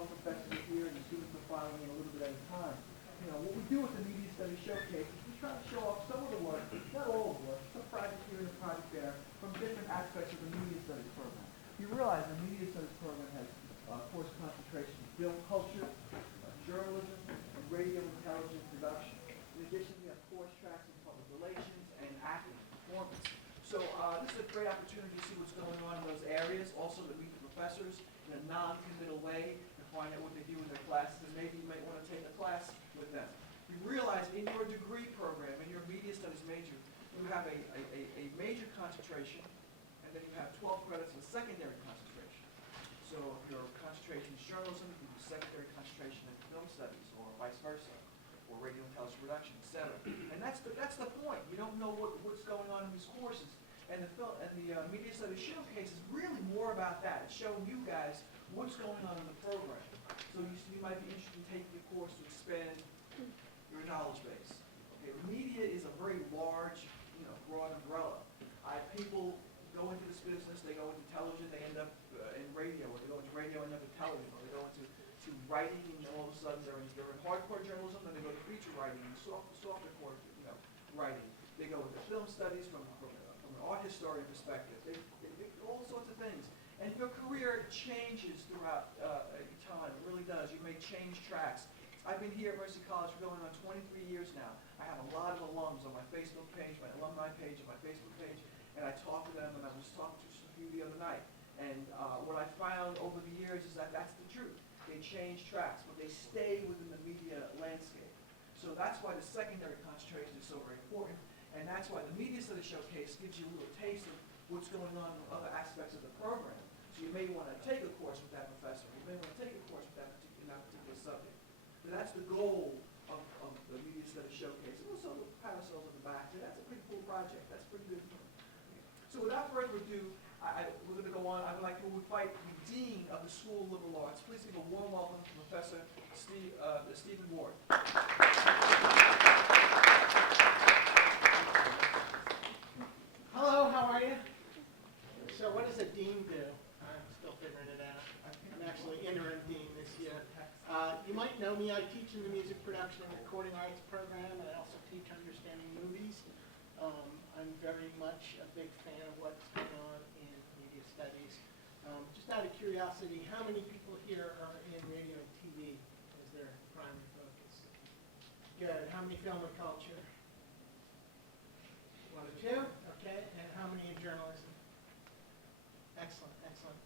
both professors are here and the students are filing in a little bit at a time. What we do with the Media Studies Showcase is we try to show off some of the work, not all of the work, some project here and a project there, from different aspects of the Media Studies program. You realize the Media Studies program has course concentration in film culture, journalism, and radio intelligence production. In addition, we have course tracks in public relations and acting and performance. So this is a great opportunity to see what's going on in those areas, also to meet the professors in a non-committal way to find out what they do in their classes, and maybe you might want to take a class with them. You realize in your degree program, in your media studies major, you have a major concentration, and then you have 12 credits of a secondary concentration. So if your concentration is journalism, you do secondary concentration in film studies, or vice versa, or radio intelligence production, etc. And that's the point. You don't know what's going on in these courses. And the Media Studies Showcase is really more about that. It's showing you guys what's going on in the program. So you might be interested in taking a course to expand your knowledge base. Okay, media is a very large, broad umbrella. People go into this business, they go into television, they end up in radio, or they go into radio and end up in television, or they go into writing, and all of a sudden they're in hardcore journalism, then they go to feature writing and softcore writing. They go into film studies from an art historian perspective. They all sorts of things. And your career changes throughout time. It really does. You may change tracks. I've been here at Mercy College for going on 23 years now. I have a lot of alums on my Facebook page, my alumni page, and my Facebook page, and I talk to them, and I was talking to a few the other night. And what I found over the years is that that's the truth. They change tracks, but they stay within the media landscape. So that's why the secondary concentration is so very important, and that's why the Media Studies Showcase gives you a little taste of what's going on in other aspects of the program. So you may want to take a course with that professor. You may want to take a course with that particular subject. But that's the goal of the Media Studies Showcase. And also the parasols at the back. That's a pretty cool project. That's pretty good. So without further ado, we're going to go on. I would like to invite the Dean of the School of Liberal Arts. Please give a warm welcome to Professor Stephen Ward. Hello, how are you? So what does a dean do? I'm still figuring it out. I'm actually interim dean this year. You might know me. I teach in the music production and recording arts program, and I also teach understanding movies. I'm very much a big fan of what's going on in media studies. Just out of curiosity, how many people here are in radio and TV as their primary focus? Good. How many film and culture? One or two? Okay. And how many in journalism? Excellent, excellent.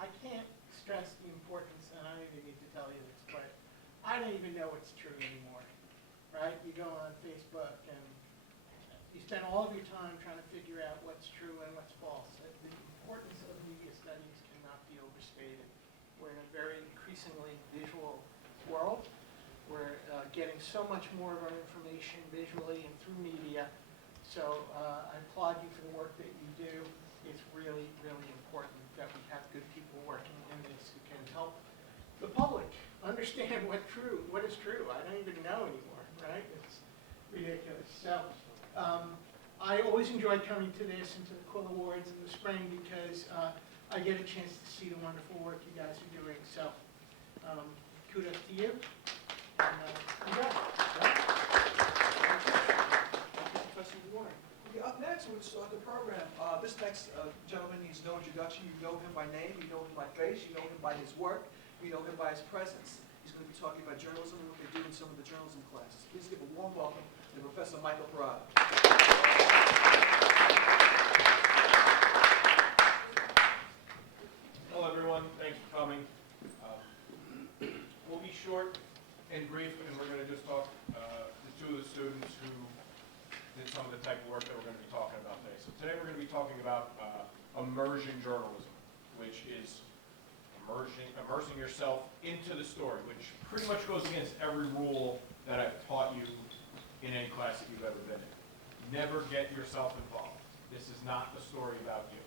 I can't stress the importance, and I don't even need to tell you this, but I don't even know what's true anymore, right? You go on Facebook and you spend all of your time trying to figure out what's true and what's false. The importance of media studies cannot be overstated. We're in a very increasingly visual world. We're getting so much more of our information visually and through media. So I applaud you for the work that you do. It's really, really important that we have good people working in this who can help the public understand what is true. I don't even know anymore, right? It's ridiculous. So I always enjoy coming to this and to the Quill Awards in the spring because I get a chance to see the wonderful work you guys are doing. So kudos to you. And congrats. Professor Warren. Okay, up next, we'll start the program. This next gentleman needs no introduction. You know him by name, you know him by face, you know him by his work, you know him by his presence. He's going to be talking about journalism and what they do in some of the journalism classes. Please give a warm welcome to Professor Michael Parada. Hello, everyone. Thanks for coming. We'll be short and brief, and we're going to just talk to two of the students who did some of the type of work that we're going to be talking about today. So today we're going to be talking about immersion journalism, which is immersing yourself into the story, which pretty much goes against every rule that I've taught you in any class that you've ever been in. Never get yourself involved. This is not the story about you.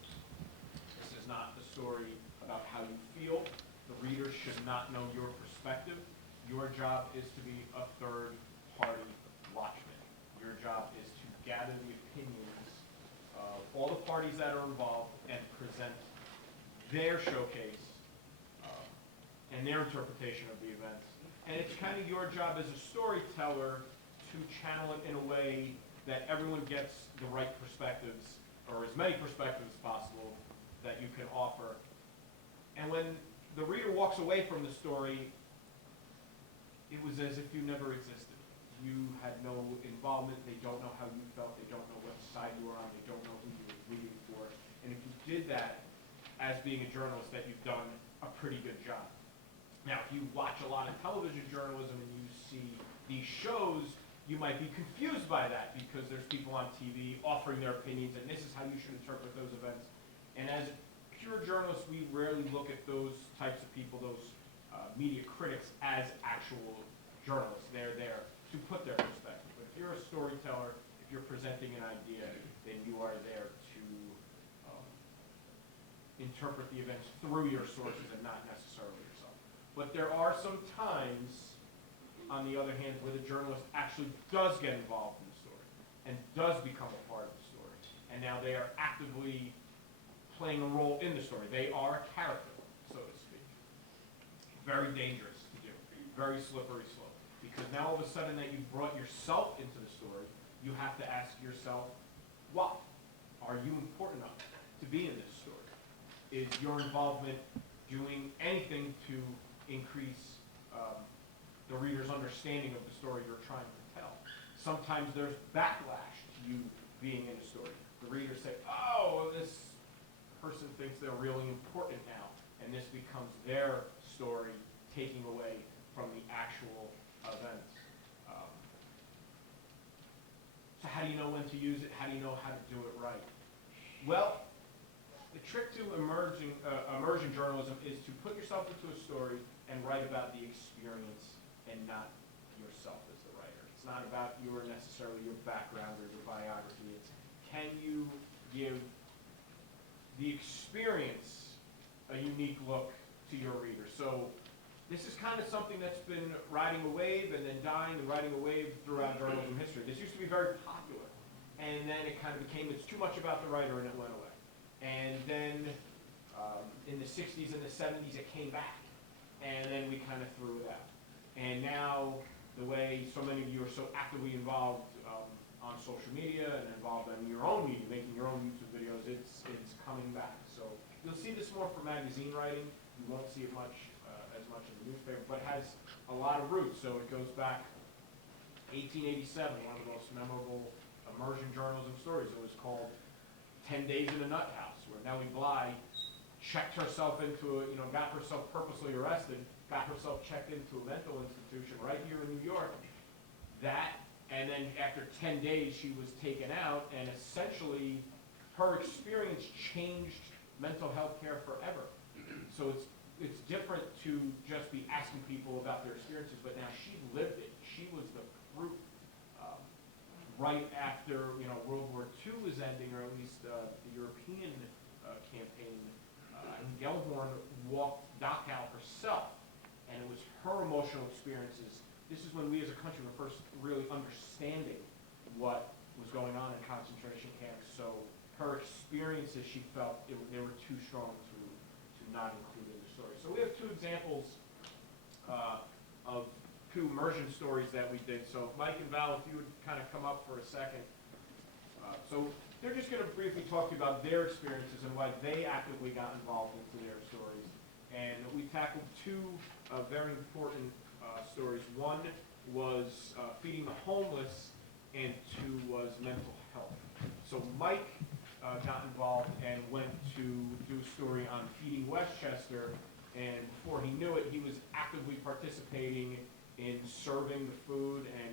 This is not the story about how you feel. The reader should not know your perspective. Your job is to be a third-party watchman. Your job is to gather the opinions of all the parties that are involved and present their showcase and and their interpretation of the events. And it's kind of your job as a storyteller to channel it in a way that everyone gets the right perspectives, or as many perspectives as possible, that you can offer. And when the reader walks away from the story, it was as if you never existed. You had no involvement, they don't know how you felt, they don't know what side you were on, they don't know who you were rooting for. And if you did that, as being a journalist, that you've done a pretty good job. Now, if you watch a lot of television journalism and you see these shows, you might be confused by that because there's people on TV offering their opinions, and this is how you should interpret those events. And as pure journalists, we rarely look at those types of people, those media critics, as actual journalists. They're there to put their perspective. But if you're a storyteller, if you're presenting an idea, then you are there to interpret the events through your sources and not necessarily yourself. But there are some times, on the other hand, where the journalist actually does get involved in the story and does become a part of the story. And now they are actively playing a role in the story. They are a character, so to speak. Very dangerous to do. Very slippery slope. Because now all of a sudden that you've brought yourself into the story, you have to ask yourself, why? Are you important enough to be in this story? Is your involvement doing anything to increase the reader's understanding of the story you're trying to tell? Sometimes there's backlash to you being in a story. The readers say, oh, this person thinks they're really important now, and this becomes their story, taking away from the actual events. So how do you know when to use it? How do you know how to do it right? Well, the trick to immersion journalism is to put yourself into a story and write about the experience and not yourself as the writer. It's not about necessarily your background or your biography. It's can you give the experience a unique look to your reader. So this is kind of something that's been riding a wave and then dying and riding a wave throughout journalism history. This used to be very popular, and then it kind of became, it's too much about the writer, and it went away. And then in the 60s and the 70s, it came back, and then we kind of threw it out. And now, the way so many of you are so actively involved on social media and involved in your own media, making your own YouTube videos, it's coming back. So you'll see this more for magazine writing. You won't see it as much in the newspaper, but it has a lot of roots. So it goes back 1887, one of the most memorable immersion journalism stories. It was called 10 Days in a Nut House, where Nellie Bly checked herself into got herself purposely arrested, got herself checked into a mental institution right here in New York. And then after 10 days, she was taken out, and essentially her experience changed mental health care forever. So it's different to just be asking people about their experiences, but now she lived it. She was the proof. Right after World War II was ending, or at least the European campaign, Gellhorn walked Dachau herself, and it was her emotional experiences. This is when we as a country were first really understanding what was going on in concentration camps. So her experiences, she felt they were too strong to not include in the story. So we have two examples of two immersion stories that we did. So Mike and Val, if you would kind of come up for a second. So they're just going to briefly talk to you about their experiences and why they actively got involved into their stories. And we tackled two very important stories. One was feeding the homeless, and two was mental health. So Mike got involved and went to do a story on feeding Westchester, and before he knew it, he was actively participating in serving the food and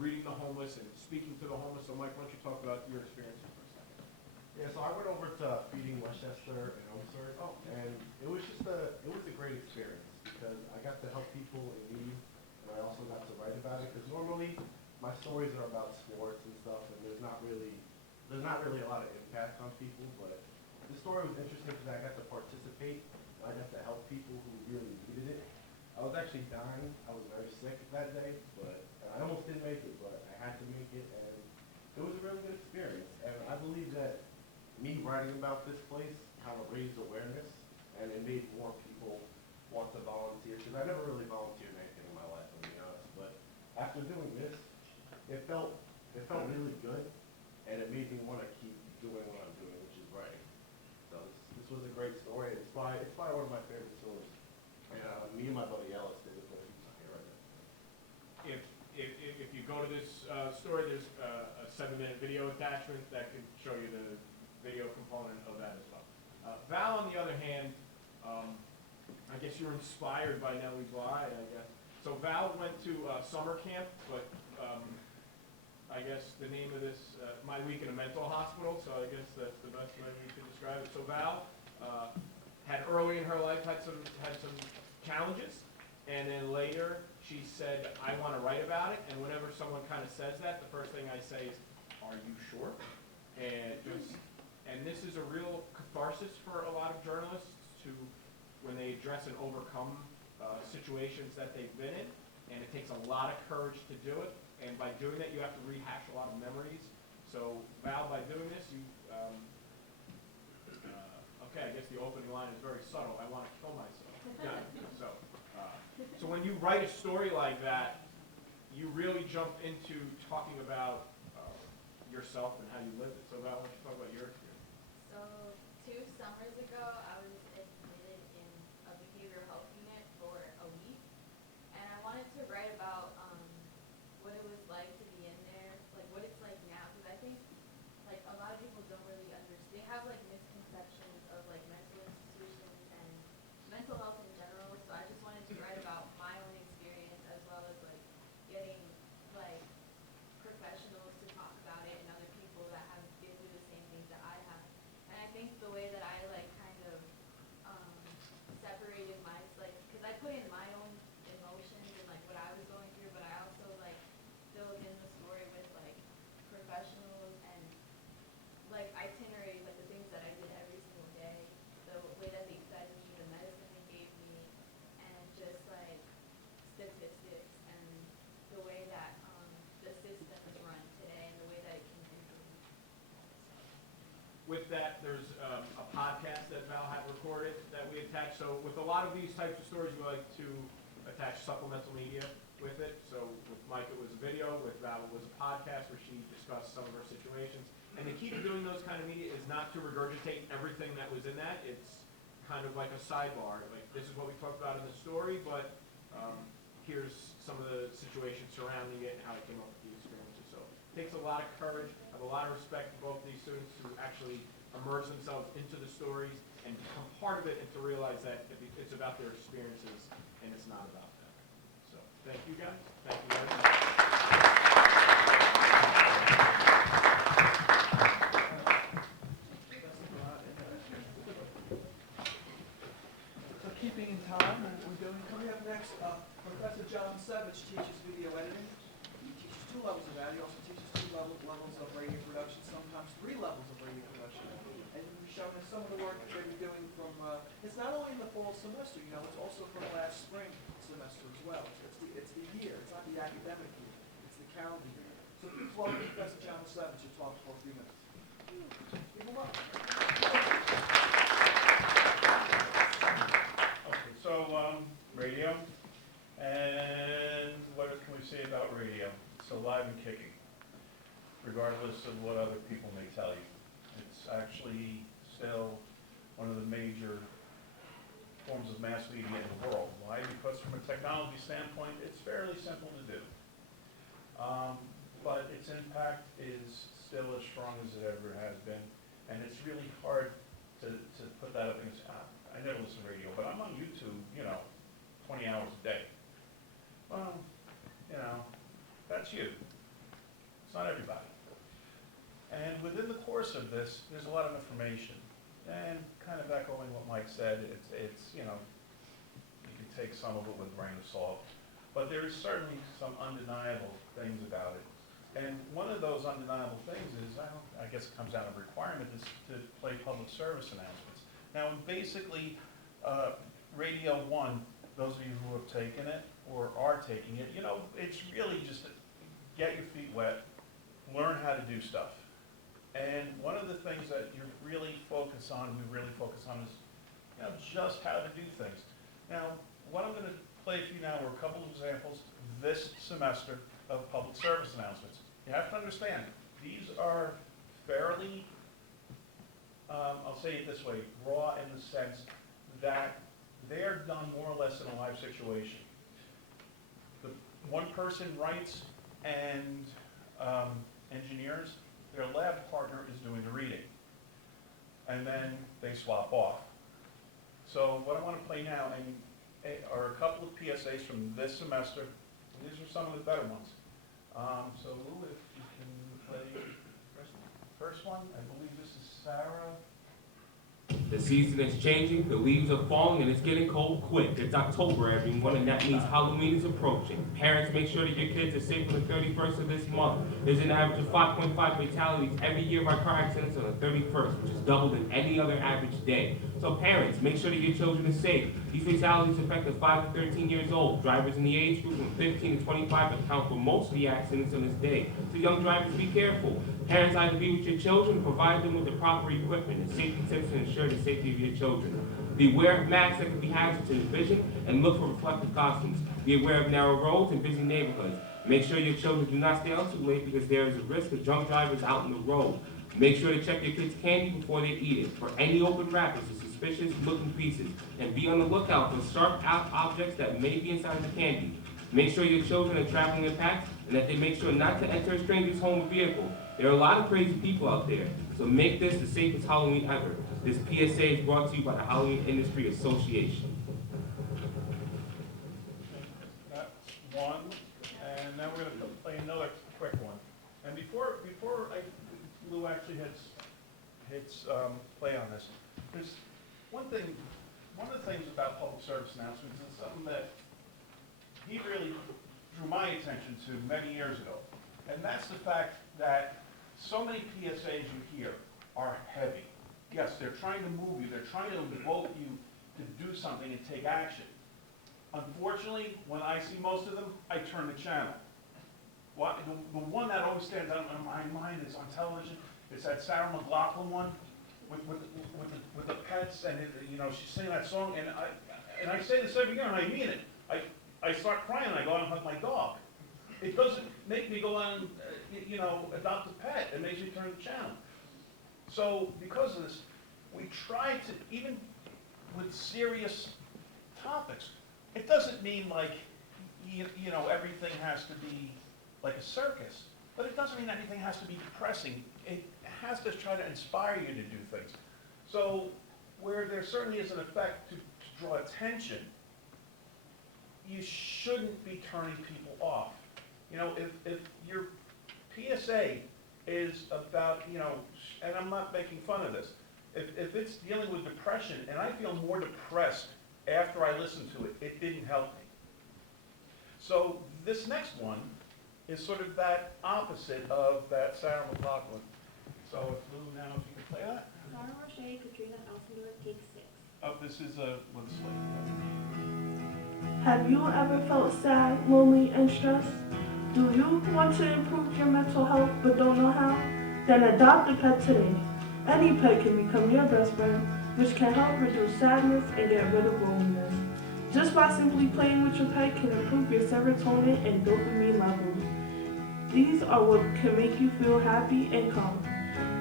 greeting the homeless and speaking to the homeless. So Mike, why don't you talk about your experiences for a second? Yeah, so I went over to Feeding Westchester and Oxford, and it was a great experience because I got to help people in need, and I also got to write about it because normally my stories are about sports and stuff, and there's not really a lot of impact on people, but this story was interesting because I got to participate, and I got to help people who really needed it. I was actually dying. I was very sick that day, but I almost didn't make it, but I had to make it, and it was a really good experience. And I believe that me writing about this place kind of raised awareness, and it made more people want want to volunteer, because I never really volunteered anything in my life, to be honest. But after doing this, it felt really good, and it made me want to keep doing what I'm doing, which is writing. So this was a great story. It's probably one of my favorite stories. Me and my buddy Ellis did it, but he's not here right now. If you go to this story, there's a 7-minute video attachment that can show you the video component of that as well. Val, on the other hand, I guess you were inspired by Nellie Bly, I guess. So Val went to summer camp, but I guess the name of this, My Week in a Mental Hospital, so I guess that's the best way we could describe it. So Val had early in her life had some challenges, and then later she said, I want to write about it, and whenever someone kind of says that, the first thing I say is, are you sure? And this is a real catharsis for a lot of journalists to, when they address and overcome situations that they've been in, and it takes a lot of courage to do it, and by doing that you have to rehash a lot of memories. So Val, by doing this, you, okay, I guess the opening line is very subtle, I want to kill myself. Yeah, so when you write a story like that, you really jump into talking about yourself and how you live it. So Val, why don't you talk about your experience? So 2 summers ago, I was admitted in a behavioral health unit for a week, and I wanted to write about what it was like to be in there, like what it's like now, because I think like a lot of people don't really understand. They have like misconceptions of like mental institutions and mental health in general. So I just wanted to write about my own experience as well as like getting like professionals to talk about it and other people that have been through the same things that I have. And I think the way that I like kind of separated my like, because I put in my own emotions and like what I was going through, but I also like filled in the story with like professionals and like itineraries, like the things that I did every single day, the way that they fed me, the medicine they gave me, and just like statistics and the way that the system is run today and the way that it can improve. With that, there's a podcast that Val had recorded that we attached. So with a lot of these types of stories, we like to attach supplemental media with it. So with Mike, it was a video. With Val, it was a podcast where she discussed some of her situations. And the key to doing those kind of media is not to regurgitate everything that was in that. It's kind of like a sidebar. Like, this is what we talked about in the story, but here's some of the situations surrounding it and how it came up with the experiences. So it takes a lot of courage. I have a lot of respect for both these students who actually immerse themselves into the stories and become part of it, and to realize that it's about their experiences and it's not about them. So thank you guys. Thank you very much. So keeping in time, we're doing, coming up next, Professor John Savage teaches video editing. He teaches 2 levels of that. He also teaches 2 levels of radio production, sometimes 3 levels of radio production. And he's shown us some of the work that they've been doing from, it's not only in the fall semester, you know, it's also from last spring semester as well. It's the year, it's not the academic year, it's the calendar year. So please welcome Professor John Savage to talk for a few minutes. Give him up. Okay, so radio, and what can we say about radio? It's alive and kicking, regardless of what other people may tell you. It's actually still one of the major forms of mass media in the world. Why? Because from a technology standpoint, it's fairly simple to do. But its impact is still as strong as it ever has been, and it's really hard to put that up against. I never listen to radio, but I'm on YouTube, 20 hours a day. Well, that's you. It's not everybody. And within the course of this, there's a lot of information. And kind of echoing what Mike said, it's you can take some of it with a grain of salt. But there's certainly some undeniable things about it. And one of those undeniable things is, I guess it comes down to requirement, is to play public service announcements. Now, basically, Radio 1, those of you who have taken it or are taking it, it's really just get your feet wet, learn how to do stuff. And one of the things that we really focus on is, just how to do things. Now, what I'm gonna play for you now are a couple of examples this semester of public service announcements. You have to understand, these are fairly, I'll say it this way, raw in the sense that they're done more or less in a live situation. The one person writes and engineers, their lab partner is doing the reading. And then they swap off. So what I want to play now are a couple of PSAs from this semester. And these are some of the better ones. So Lou, if you can play first one, I believe this is Sarah. The season is changing, the leaves are falling, and it's getting cold quick. It's October, everyone, and that means Halloween is approaching. Parents, make sure that your kids are safe on the 31st of this month. There's an average of 5.5 fatalities every year by car accidents on the 31st, which is double than any other average day. So parents, make sure that your children are safe. These fatalities affect the 5 to 13 years old. Drivers in the age group from 15 to 25 account for most of the accidents on this day. So young drivers, be careful. Parents, either be with your children or provide them with the proper equipment and safety tips to ensure the safety of your children. Beware of masks that can be hazardous to the vision, and look for reflective costumes. Be aware of narrow roads and busy neighborhoods. Make sure your children do not stay out too late because there is a risk of drunk drivers out on the road. Make sure to check your kids' candy before they eat it for any open wrappers or suspicious looking pieces, and be on the lookout for sharp objects that may be inside the candy. Make sure your children are traveling in packs and that they make sure not to enter a stranger's home or vehicle. There are a lot of crazy people out there, so make this the safest Halloween ever. This PSA is brought to you by the Halloween Industry Association. That's one, and now we're gonna play another quick one. And before Lou actually hits play on this, there's one of the things about public service announcements is something that he really drew my attention to many years ago. And that's the fact that so many PSAs you hear are heavy. Yes, they're trying to move you, they're trying to invoke you to do something and take action. Unfortunately, when I see most of them, I turn the channel. The one that always stands out in my mind is on television. It's that Sarah McLachlan one with the pets, and she's singing that song, and I say this every year, and I mean it. I start crying, and I go out and hug my dog. It doesn't make me go out and adopt a pet. It makes me turn the channel. So because of this, we try to, even with serious topics, it doesn't mean like everything has to be like a circus, but it doesn't mean anything has to be depressing. It has to try to inspire you to do things. So where there certainly is an effect to draw attention, you shouldn't be turning people off. If your PSA is about, and I'm not making fun of this, if it's dealing with depression and I feel more depressed after I listen to it, it didn't help me. So this next one is sort of that opposite of that Sarah McLachlan. So if Lou, now if you can play that. Sarah Roche, Katrina Elsinore, take 6. Oh, this is with Slate. Have you ever felt sad, lonely, and stressed? Do you want to improve your mental health but don't know how? Then adopt a pet today. Any pet can become your best friend, which can help reduce sadness and get rid of loneliness. Just by simply playing with your pet can improve your serotonin and dopamine levels. These are what can make you feel happy and calm.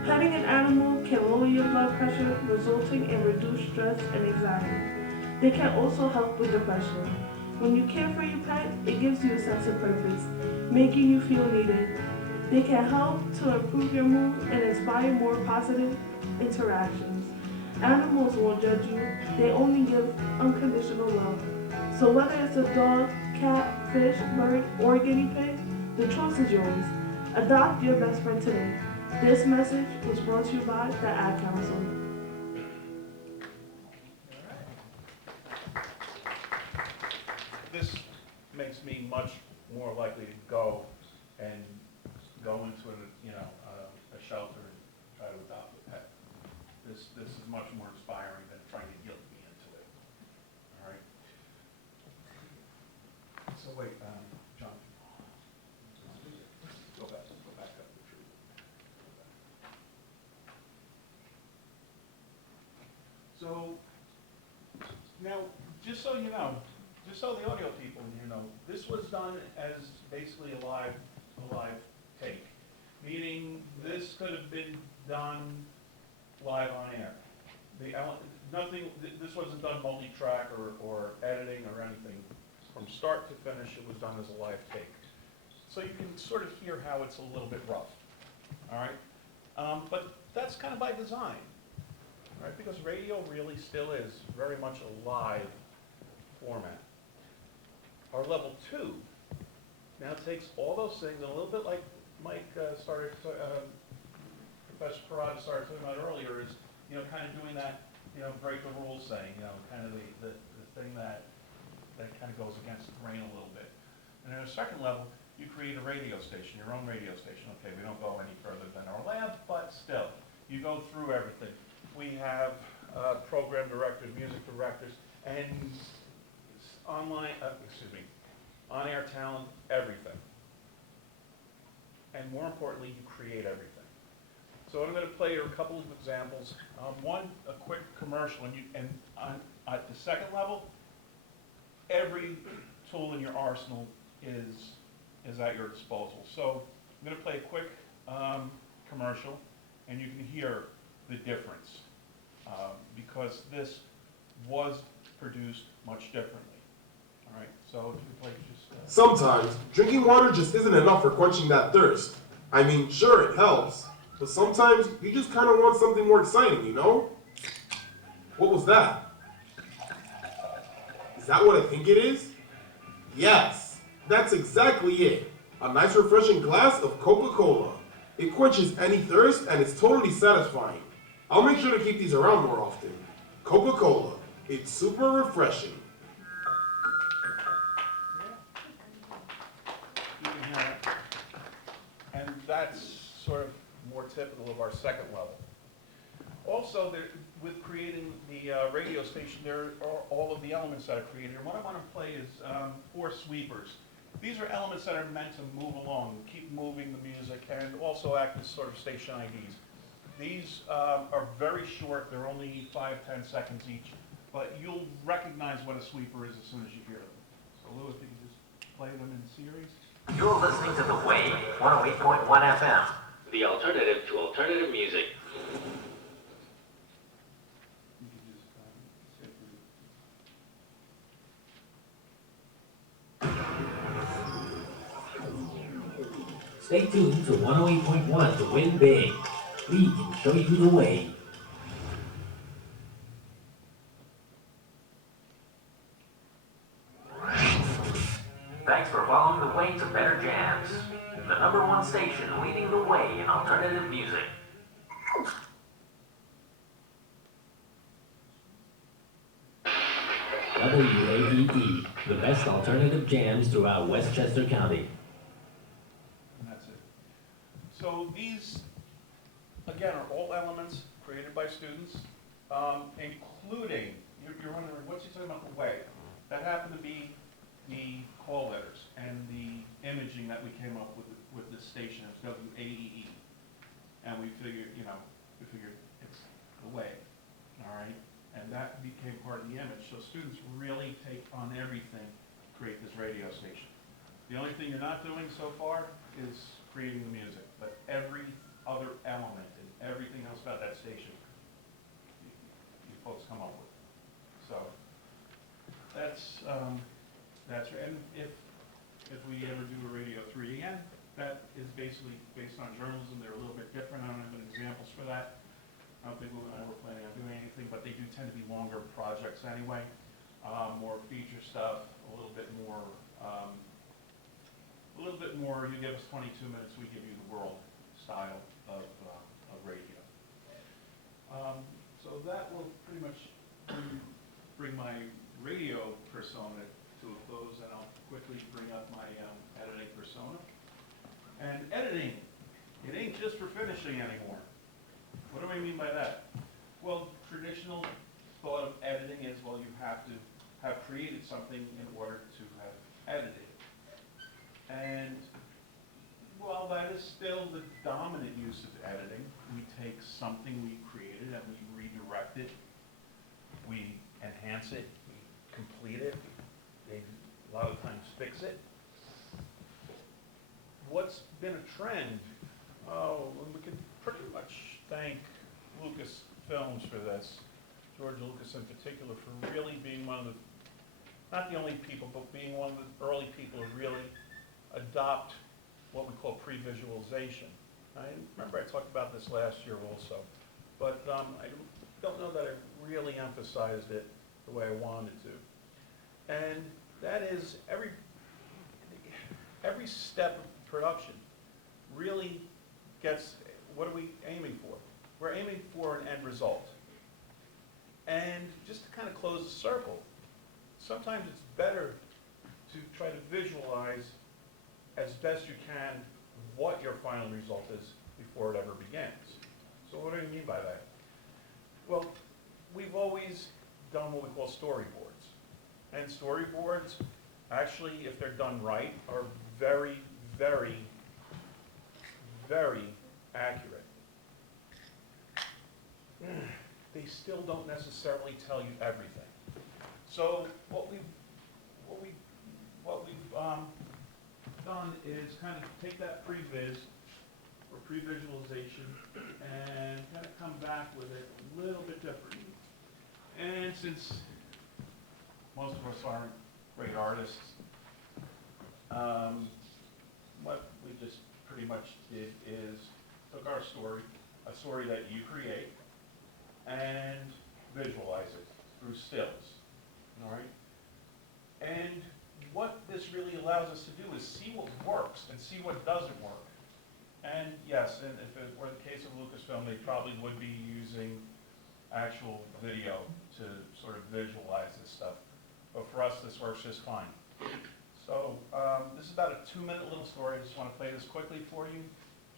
Petting an animal can lower your blood pressure, resulting in reduced stress and anxiety. They can also help with depression. When you care for your pet, it gives you a sense of purpose, making you feel needed. They can help to improve your mood and inspire more positive interactions. Animals won't judge you, they only give unconditional love. So whether it's a dog, cat, fish, bird, or guinea pig, the choice is yours. Adopt your best friend today. This message was brought to you by the Ad Council. This makes me much more likely to go into a shelter and try to adopt a pet. This is much more inspiring than trying to guilt me into it. All right. So wait, John. Go back up the tree. So now just so you know, just so the audio people, you know, this was done as basically a live take. Meaning, this could have been done live on air. This wasn't done multi-track or editing or anything. From start to finish, it was done as a live take. So you can sort of hear how it's a little bit rough, all right? But that's kind of by design, right? Because radio really still is very much a live format. Our level 2 now takes all those things, and a little bit like Mike Professor Parada started talking about earlier, is, you know, kind of doing that, you know, break the rules thing, you know, kind of the thing that kind of goes against the grain a little bit. And at a second level, you create a radio station, your own radio station. Okay, we don't go any further than our lab, but still, you go through everything. We have program directors, music directors, and on-air talent, everything. And more importantly, you create everything. So I'm going to play you a couple of examples. One, a quick commercial, at the second level, every tool in your arsenal is at your disposal. So I'm going to play a quick commercial, and you can hear the difference because this was produced much differently. All right, so if you play just... Sometimes, drinking water just isn't enough for quenching that thirst. I mean, sure, it helps, but sometimes you just kind of want something more exciting, you know? What was that? Is that what I think it is? Yes, that's exactly it. A nice refreshing glass of Coca-Cola. It quenches any thirst and it's totally satisfying. I'll make sure to keep these around more often. Coca-Cola, it's super refreshing. You can hear it. And that's sort of more typical of our second level. Also, with creating the radio station, there are all of the elements that are created. And what I want to play is 4 sweepers. These are elements that are meant to move along, keep moving the music, and also act as sort of station IDs. These are very short. They're only 5-10 seconds each. But you'll recognize what a sweeper is as soon as you hear them. So Lou, if you can just play them in series. You're listening to The Wave, 108.1 FM, the alternative to alternative music. You can just skip through. Stay tuned to 108.1 to win big. We can show you the way. Thanks for following the way to better jams. The #1 station leading the way in alternative music. WAEE, the best alternative jams throughout Westchester County. And that's it. So these, again, are all elements created by students, including, you're wondering, what's he talking about the way? That happened to be the call letters and the imaging that we came up with this station. It's WAEE. And we figured, it's the way, all right? And that became part of the image. So students really take on everything to create this radio station. The only thing you're not doing so far is creating the music, but every other element and everything else about that station, you folks come up with. So that's right. And if we ever do a Radio 3 again, that is basically based on journalism. They're a little bit different. I don't have any examples for that. I don't think we're planning on doing anything, but they do tend to be longer projects anyway. More feature stuff, a little bit more. You give us 22 minutes, we give you the world style of radio. So that will pretty much bring my radio persona to a close, and I'll quickly bring up my editing persona. And editing, it ain't just for finishing anymore. What do I mean by that? Well, traditional thought of editing is, well, you have to have created something in order to have edited. And while that is still the dominant use of editing, we take something we created and we redirect it, we enhance it, we trend, we could pretty much thank Lucasfilms for this, George Lucas in particular, for really being one of the, not the only people, but being one of the early people to really adopt what we call pre-visualization. I remember I talked about this last year also, but I don't know that I really emphasized it the way I wanted to. And that is every step of production really gets, what are we aiming for? We're aiming for an end result. And just to kind of close the circle, sometimes it's better to try to visualize as best you can what your final result is before it ever begins. So what do I mean by that? Well, we've always done what we call storyboards. And storyboards, actually, if they're done right, are very, very, very accurate. They still don't necessarily tell you everything. So what we've done is kind of take that pre-viz or pre-visualization and kind of come back with it a little bit different. And since most of us aren't great artists, what we just pretty much did is took our story, a story that you create, and visualize it through stills, all right? And what this really allows us to do is see what works and see what doesn't work. And yes, and if it were the case of Lucasfilm, they probably would be using actual video to sort of visualize this stuff. But for us, this works just fine. So this is about a 2-minute little story. I just want to play this quickly for you,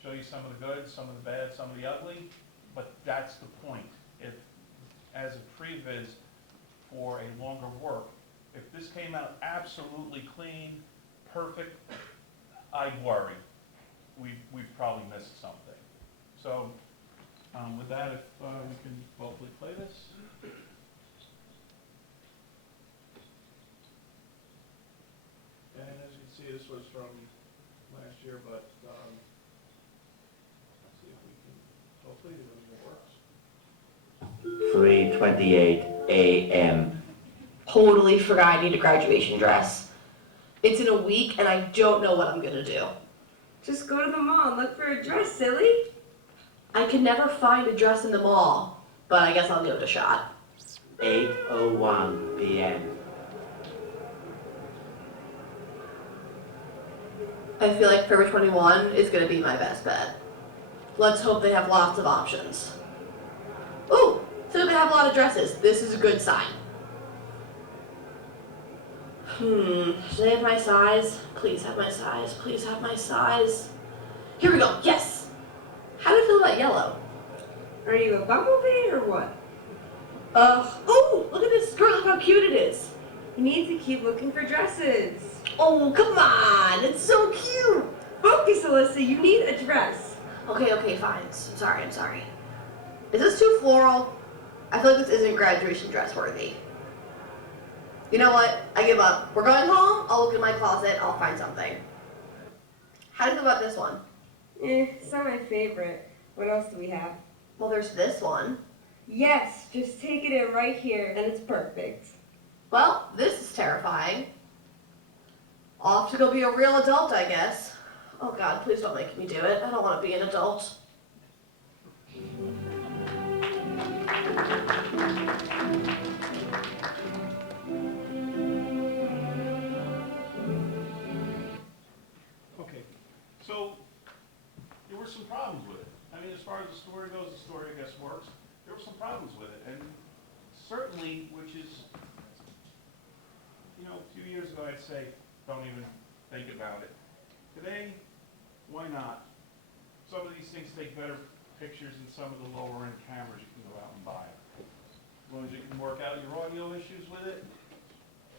show you some of the good, some of the bad, some of the ugly. But that's the point. If, as a previs for a longer work, if this came out absolutely clean, perfect, I'd worry. We've probably missed something. So with that, if we can hopefully play this. And as you can see, this was from last year, but let's see if we can, hopefully it works. 3:28 a.m. Totally forgot I need a graduation dress. It's in a week and I don't know what I'm gonna do. Just go to the mall and look for a dress, silly. I can never find a dress in the mall, but I guess I'll give it a shot. 8:01 p.m. I feel like Forever 21 is gonna be my best bet. Let's hope they have lots of options. Ooh, so they have a lot of dresses. This is a good sign. Do they have my size? Please have my size. Please have my size. Here we go. Yes! How do I feel about yellow? Are you a bumblebee or what? Oh, look at this skirt. Look how cute it is. You need to keep looking for dresses. Oh, come on. It's so cute. Focus, Alyssa. You need a dress. Okay, fine. I'm sorry. Is this too floral? I feel like this isn't graduation dress worthy. You know what? I give up. We're going home. I'll look in my closet. I'll find something. How do you feel about this one? It's not my favorite. What else do we have? Well, there's this one. Yes, just take it in right here, and it's perfect. Well, this is terrifying. I'll have to go be a real adult, I guess. Oh God, please don't make me do it. I don't want to be an adult. Okay, so there were some problems with it. I mean, as far as the story goes, the story, I guess, works. There were some problems with it, and certainly, which is, you know, a few years ago I'd say, don't even think about it. Today, why not? Some of these things take better pictures than some of the lower-end cameras you can go out and buy. As long as you can work out your audio issues with it.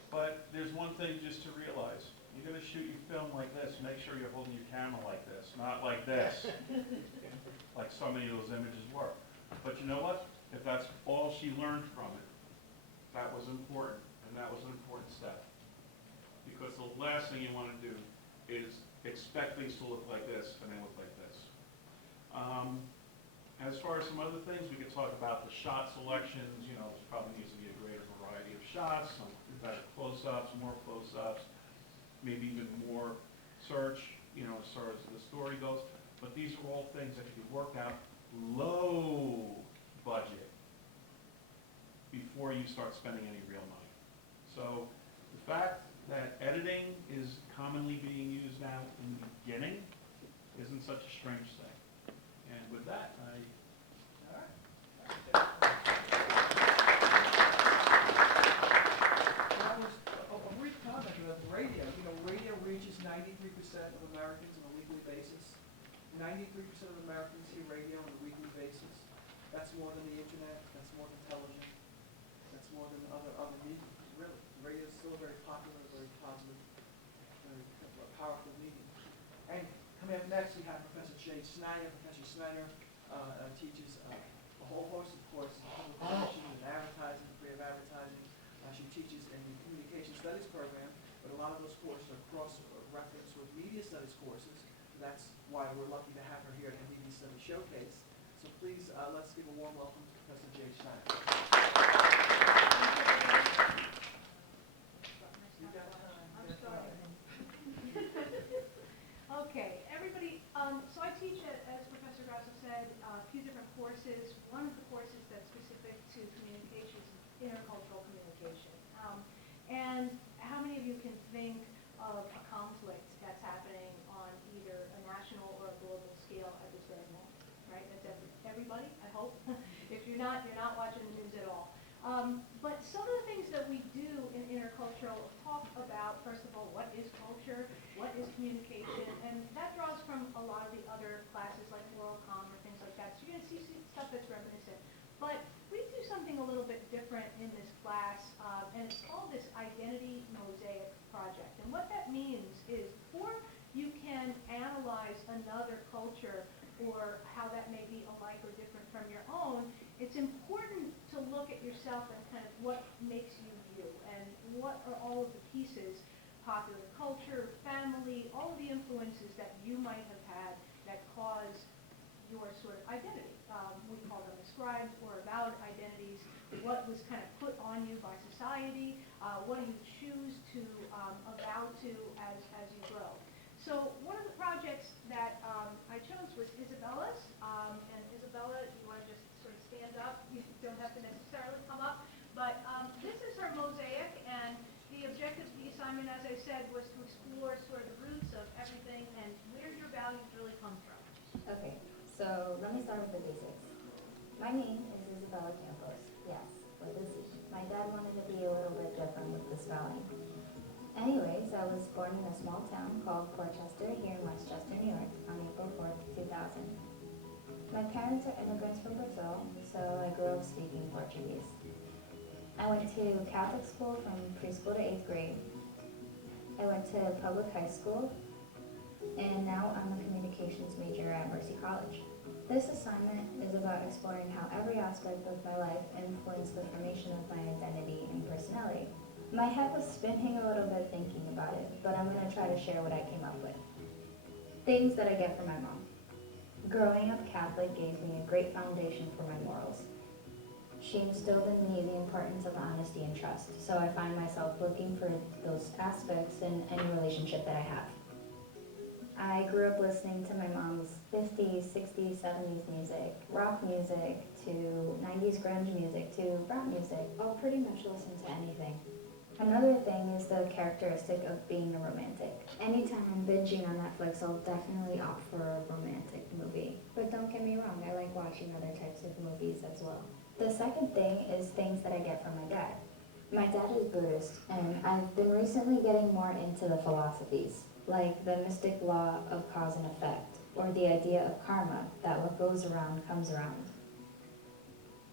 But there's one thing just to realize. You're going to shoot your film like this, make sure you're holding your camera like this, not like this, like so many of those images were. But you know what? If that's all she learned from it, that was important, and that was an important step. Because the last thing you want to do is expect things to look like this, and they look like this. As far as some other things, we could talk about the shot selections. You know, there probably needs to be a greater variety of shots, some better close-ups, more close-ups, maybe even more search, you know, as far as the story goes. But these are all things that can be worked out low budget before you start spending any real money. So the fact that editing is commonly being used now in the beginning isn't such a strange thing. And with that, All right. That was a brief comment about radio. You know, radio reaches 93% of Americans on a weekly basis. 93% of Americans hear radio on a weekly basis. That's more than the internet. That's more than television. That's more than other media. Really, radio is still a very popular, very positive, very powerful medium. And coming up next, we have Professor Jay Snyder. Professor Snyder teaches a whole host of courses, public relations and advertising, creative advertising. She teaches in the communication studies program, but a lot of those courses are cross-referenced with media studies courses. That's why we're lucky to have her here at the Media Studies Showcase. So please, let's give a warm welcome to Professor Jay Snyder. You got time. I'm You got starting. time. Okay, everybody, so I teach, as Professor Grasso said, a few different courses. One of the courses that's specific to communications is intercultural communication. And how many of you can think of a conflict that's happening on either a national or a global scale at this very moment, right? That's everybody, I hope. If you're not watching the news at all. But some of the things that we do in intercultural talk about, first of all, what is culture, what is communication, and that draws from a lot of the other classes like WorldCom or things like that. So you're going to see stuff that's reminiscent. But we do something a little bit different in this class, and it's called this Identity Mosaic Project. And what that means is before you can analyze another culture or how that may be alike or different from your own, it's important to look at yourself and kind of what makes you you, and what are all of the pieces, popular culture, family, all of the influences that you might have had that cause your sort of identity. We call them ascribed or avowed identities. What was kind of put on you by society? What do you choose to avow to as you grow? So one of the projects that I chose was Isabella's. And Isabella, you want to just sort of stand up? You don't have to necessarily come up. But this is her mosaic, and the objective of the assignment, as I said, was to explore sort of the roots of everything and where your values really come from. Okay, so let me start with the basics. My name is Isabella Campos, yes, with a Z. My dad wanted to be a little bit different with the spelling. Anyways, I was born in a small town called Portchester here in Westchester, New York on April 4th, 2000. My parents are immigrants from Brazil, so I grew up speaking Portuguese. I went to Catholic school from preschool to 8th grade. I went to public high school, and now I'm a communications major at Mercy College. This assignment is about exploring how every aspect of my life influenced the formation of my identity and personality. My head was spinning a little bit thinking about it, but I'm going to try to share what I came up with. Things that I get from my mom. Growing up Catholic gave me a great foundation for my morals. She instilled in me the importance of honesty and trust, so I find myself looking for those aspects in any relationship that I have. I grew up listening to my mom's 50s, 60s, 70s music, rock music, to 90s grunge music, to rap music. I'll pretty much listen to anything. Another thing is the characteristic of being a romantic. Anytime I'm binging on Netflix, I'll definitely opt for a romantic movie. But don't get me wrong, I like watching other types of movies as well. The second thing is things that I get from my dad. My dad is Buddhist, and I've been recently getting more into the philosophies, like the mystic law of cause and effect, or the idea of karma, that what goes around comes around.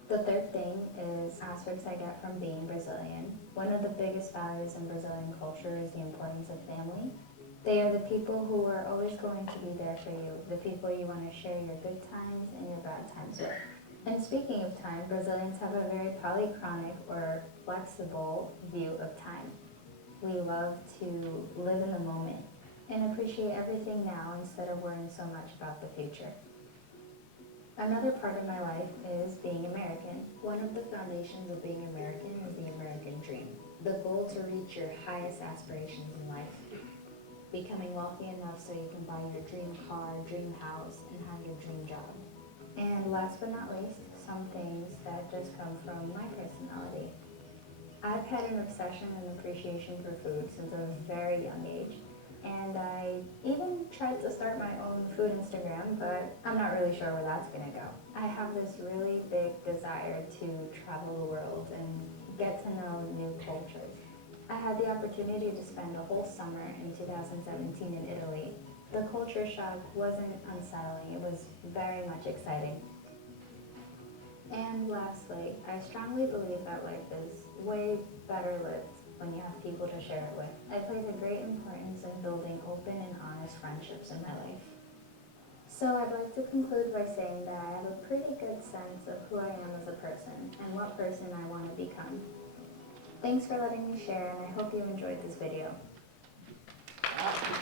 The third thing is aspects I get from being Brazilian. One of the biggest values in Brazilian culture is the importance of family. They are the people who are always going to be there for you, the people you want to share your good times and your bad times with. And speaking of time, Brazilians have a very polychronic or flexible view of time. We love to live in the moment and appreciate everything now instead of worrying so much about the future. Another part of my life is being American. One of the foundations of being American is the American dream, the goal to reach your highest aspirations in life. Becoming wealthy enough so you can buy your dream car, dream house, and have your dream job. And last but not least, some things that just come from my personality. I've had an obsession and appreciation for food since a very young age. And I even tried to start my own food Instagram, but I'm not really sure where that's gonna go. I have this really big desire to travel the world and get to know new cultures. I had the opportunity to spend a whole summer in 2017 in Italy. The culture shock wasn't unsettling, it was very much exciting. And lastly, I strongly believe that life is way better lived when you have people to share it with. I place a great importance in building open and honest friendships in my life. So I'd like to conclude by saying that I have a pretty good sense of who I am as a person and what person I want to become. Thanks for letting me share, and I hope you enjoyed this video. Okay,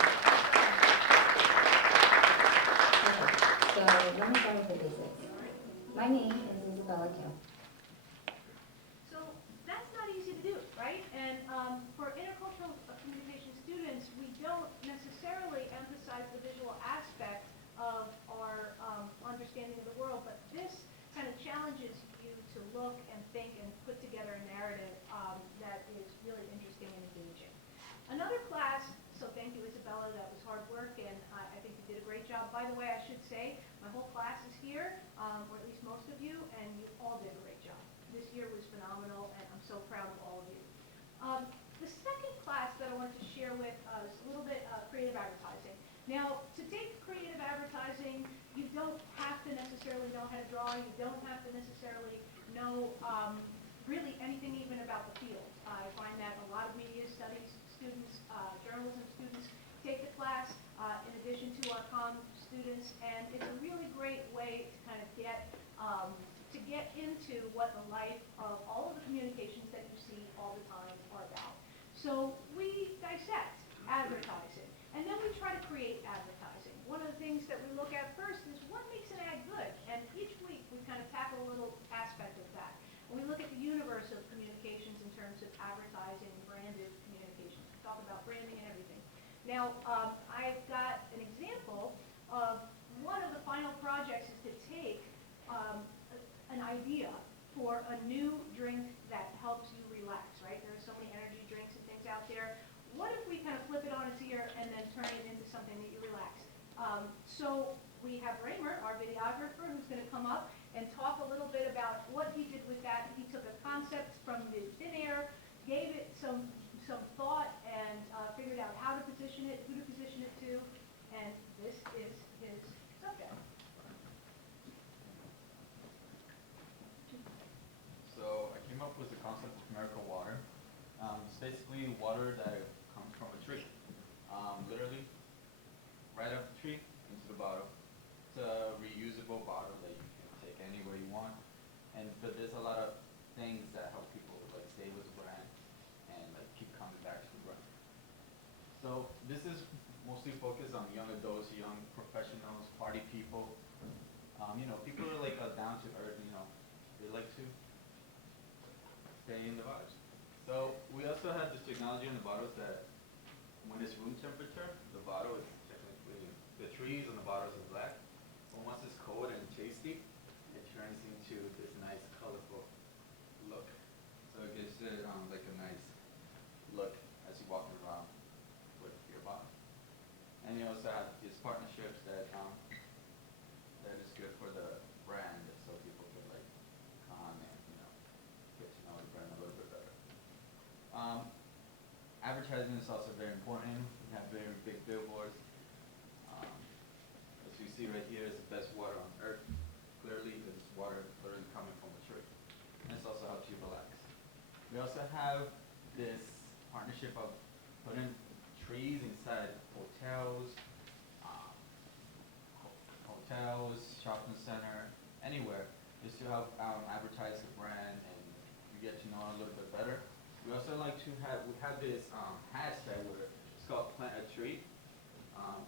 so let me start with the basics. My name is Isabella Kim. So that's not easy to do, right? And for intercultural communication students, we don't necessarily emphasize the visual aspect of our understanding of the world, but this kind of challenges you to look and think and put together a narrative that is really interesting and engaging. Another class, so thank you, Isabella, that was hard work, and I think you did a great job. By the way, I should say, my whole class is here, or at least most of you, and you all did a great job. This year was phenomenal, and I'm so proud of all of you. The second class that I wanted to share with is a little bit creative advertising. Now, to take creative advertising, you don't have to necessarily know how to draw. You don't have to necessarily know really anything even about the field. I find that a lot of media studies students, journalism students take the class in addition to our comm students, and it's a really great way to kind of get into what the life of all of the communications that you see all the time are about. So we dissect advertising, and then we try to create advertising. One of the things that we look at first is what makes an ad good, and each week we kind of tackle a little aspect of that. And we look at the universe of communications in terms of advertising and branded communications. We talk about branding and everything. Now, I've got an example of one of the final projects is to take an idea for a new drink that helps you relax, right? There are so many energy drinks and things out there. What if we kind of flip it on its ear and then turn it into something that you relax? So we have Raymer, our videographer, who's going to come up and talk a little bit about what he did with that. He took a concept from the thin air, gave it some thought, and figured out how to position it, who to position it to, and this is his subject. So I came up with the concept of miracle water. It's basically water that comes from a tree. Literally, right off the tree into the bottle. It's a reusable bottle that you can take anywhere you want. But there's a lot of things that help people like stay with the brand and like keep coming back to the brand. So this is mostly focused on young adults, young professionals, party people. People are like down to earth. They like to stay in the vibes. So we also have this technology in the bottles that when it's room temperature, the bottle is technically, the trees on the bottles are black. But once it's cold and tasty, it turns into this nice colorful look. So it gives it like a nice look as you walk around with your bottle. And you also have these partnerships that is good for the brand, so people can like come and get to know the brand a little bit better. Advertising is also very important. We have very big billboards. As you see right here is the best water on earth. Clearly, because it's water literally coming from a tree. And this also helps you relax. We also have this partnership of putting trees inside hotels, shopping center, anywhere, just to help advertise the brand and you get to know it a little bit better. We also like to have, we have this hashtag where it's called Plant a Tree.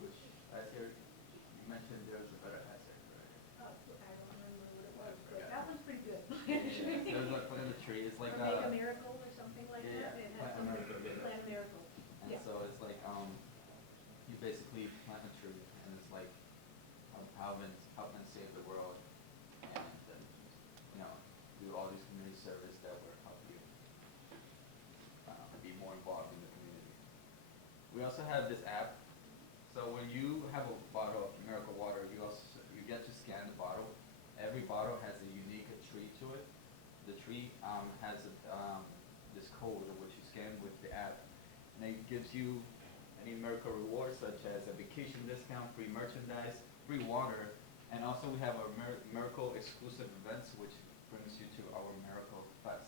which last year you mentioned there was a better essay, right? I don't remember what it was, but forgot. that one's pretty good. Yeah, there's like put in the tree. It's like Or Make a Miracle or something like yeah, that. yeah. It Plant had a something, miracle, yeah. Plant a Miracle. And Yeah. so it's like you basically plant a tree, and it's like helping save the world, and do all these community service that will help you be more involved in the community. We also have this app. So when you have a bottle of miracle water, you get to scan the bottle. Every bottle has a unique tree to it. The tree has this code which you scan with the app, and it gives you any miracle rewards such as a vacation discount, free merchandise, free water, and also we have our miracle exclusive events which brings you to our miracle fest.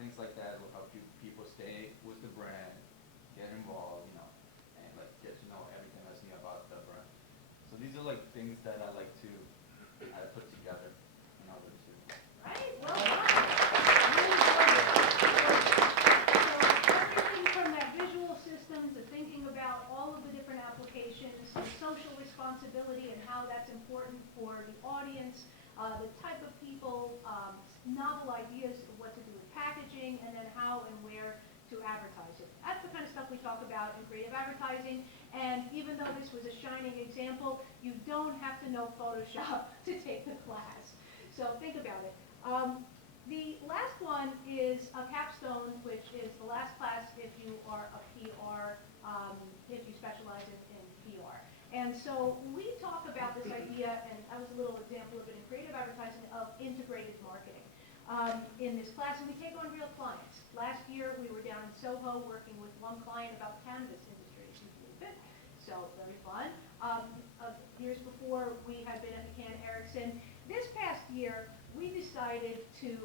Things like that will help people stay with the brand, get involved, and like get to know everything that's new about the brand. So these are like things that I like to put together in order to. Right, well done. Really good. So everything from that visual system to thinking about all of the different applications, the social responsibility and how that's important for the audience, the type of people, novel ideas of what to do with packaging, and then how and where to advertise it. That's the kind of stuff we talk about in creative advertising, and even though this was a shining example, you don't have to know Photoshop to take the class. So think about it. The last one is a capstone, which is the last class if you are a PR, if you specialize in PR. And so we talk about this idea, and I was a little example of it in creative advertising, of integrated marketing in this class, and we take on real clients. Last year we were down in Soho working with one client about the cannabis industry. So very fun. Years before we had been at McCann Erickson. This past year we decided to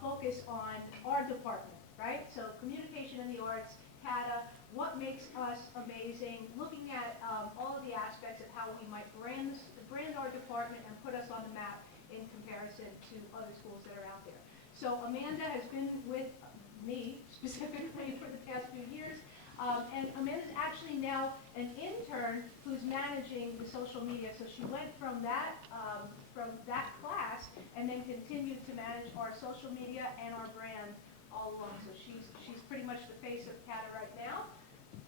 focus on our department, right? So communication and the arts, CATA, what makes us amazing, looking at all of the aspects of how we might brand our department and put us on the map in comparison to other schools that are out there. So Amanda has been with me specifically for the past few years, and Amanda's actually now an intern who's managing the social media. So she went from that class and then continued to manage our social media and our brand all along. So she's pretty much the face of CATA right now.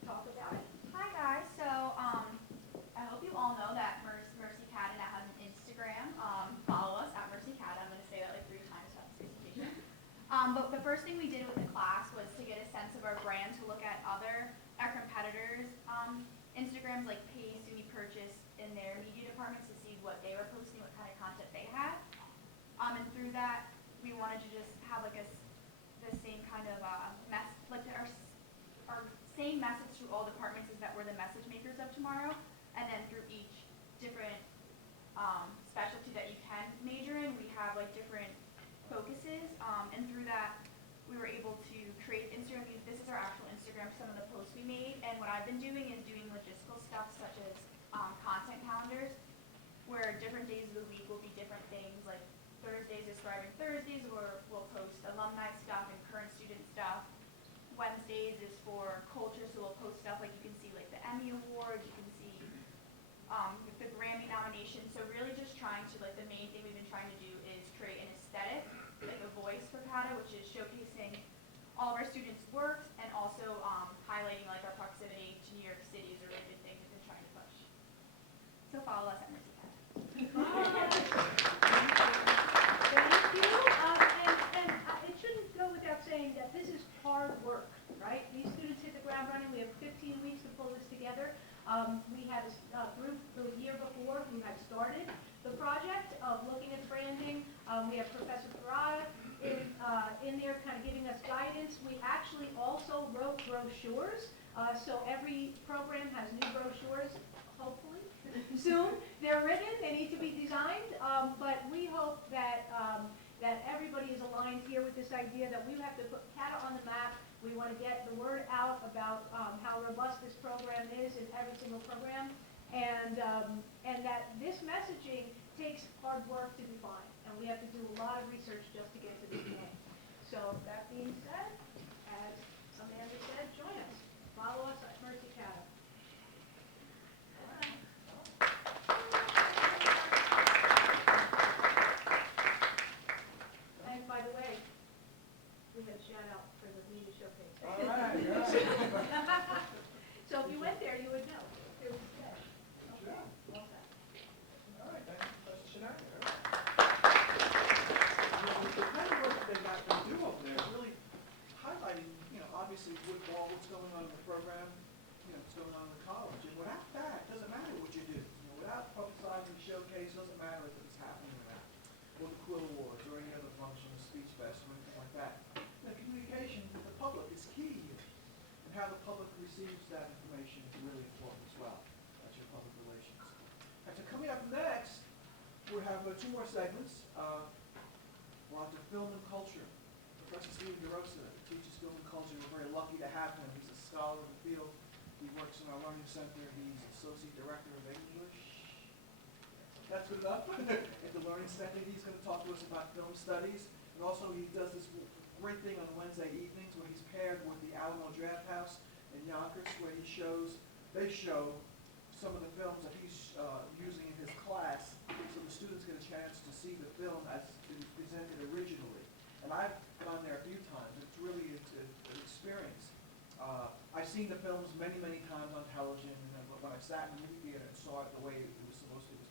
Talk about it. Hi guys, so I hope you all know that Mercy Cata now has an Instagram. Follow us at Mercy Cata. I'm going to say that like 3 times throughout this presentation. But the first thing we did with the class was to get a sense of our brand, to look at our competitors' Instagrams, like Pay, SUNY Purchase, in their media departments to see what they were posting, what kind of content they had. And through that, we wanted to just have like the same kind of our same message through all departments is that we're the message makers of tomorrow, and then through each different specialty that you can major in, we have like different focuses, and through that we were able to create Instagram. This is our actual Instagram, some of the posts we made, and what I've been doing is doing logistical stuff such as content calendars, where different days of the week will be different things, like Thursdays is Thriving Thursdays, where we'll post alumni stuff and current student stuff. Wednesdays is for culture, so we'll post stuff like you can see like the Emmy Awards, you can see the Grammy nomination. So really just trying to, like, the main thing we've been trying to do is create an aesthetic, like a voice for CATA, which is showcasing all of our students' works and also highlighting like our proximity to New York City is a really good thing we've been trying to push. So follow us at Mercy CATA. Thank you. And it shouldn't go without saying that this is hard work, right? These students hit the ground running. We have 15 weeks to pull this together. We had a group the year before who had started the project of looking at branding. We have Professor Ferrata in there kind of giving us guidance. We actually also wrote brochures. So every program has new brochures, hopefully, soon. They're written, they need to be designed, but we hope that that everybody is aligned here with this idea that we have to put CATA on the map. We want to get the word out about how robust this program is in every single program, and that this messaging takes hard work to define, and we have to do a lot of research just to get to this point. So that being said, as Amanda said, join us. Follow us at Mercy CATA. showcase, doesn't matter if it's happening or not, or the Quill Awards, or any other function, a speech fest, or anything like that. And communication with the public is key here. And how the public receives that information is really important as well. That's your public relations. And so coming up next, we have two more segments. We're on to film and culture. Professor Stephen DeRosa teaches film and culture. We're very lucky to have him. He's a scholar in the field. He works in our learning center. He's Associate Director of English. That's good enough. At the Learning Center, he's going to talk to us about film studies. And also he does this great thing on Wednesday evenings where he's paired with the Alamo Draft House in Yonkers, where they show some of the films that he's using in his class, so the students get a chance to see the film as it was presented originally. And I've gone there a few times. It's really an experience. I've seen the films many, many times on television, and when I sat in the movie theater and saw it the way it was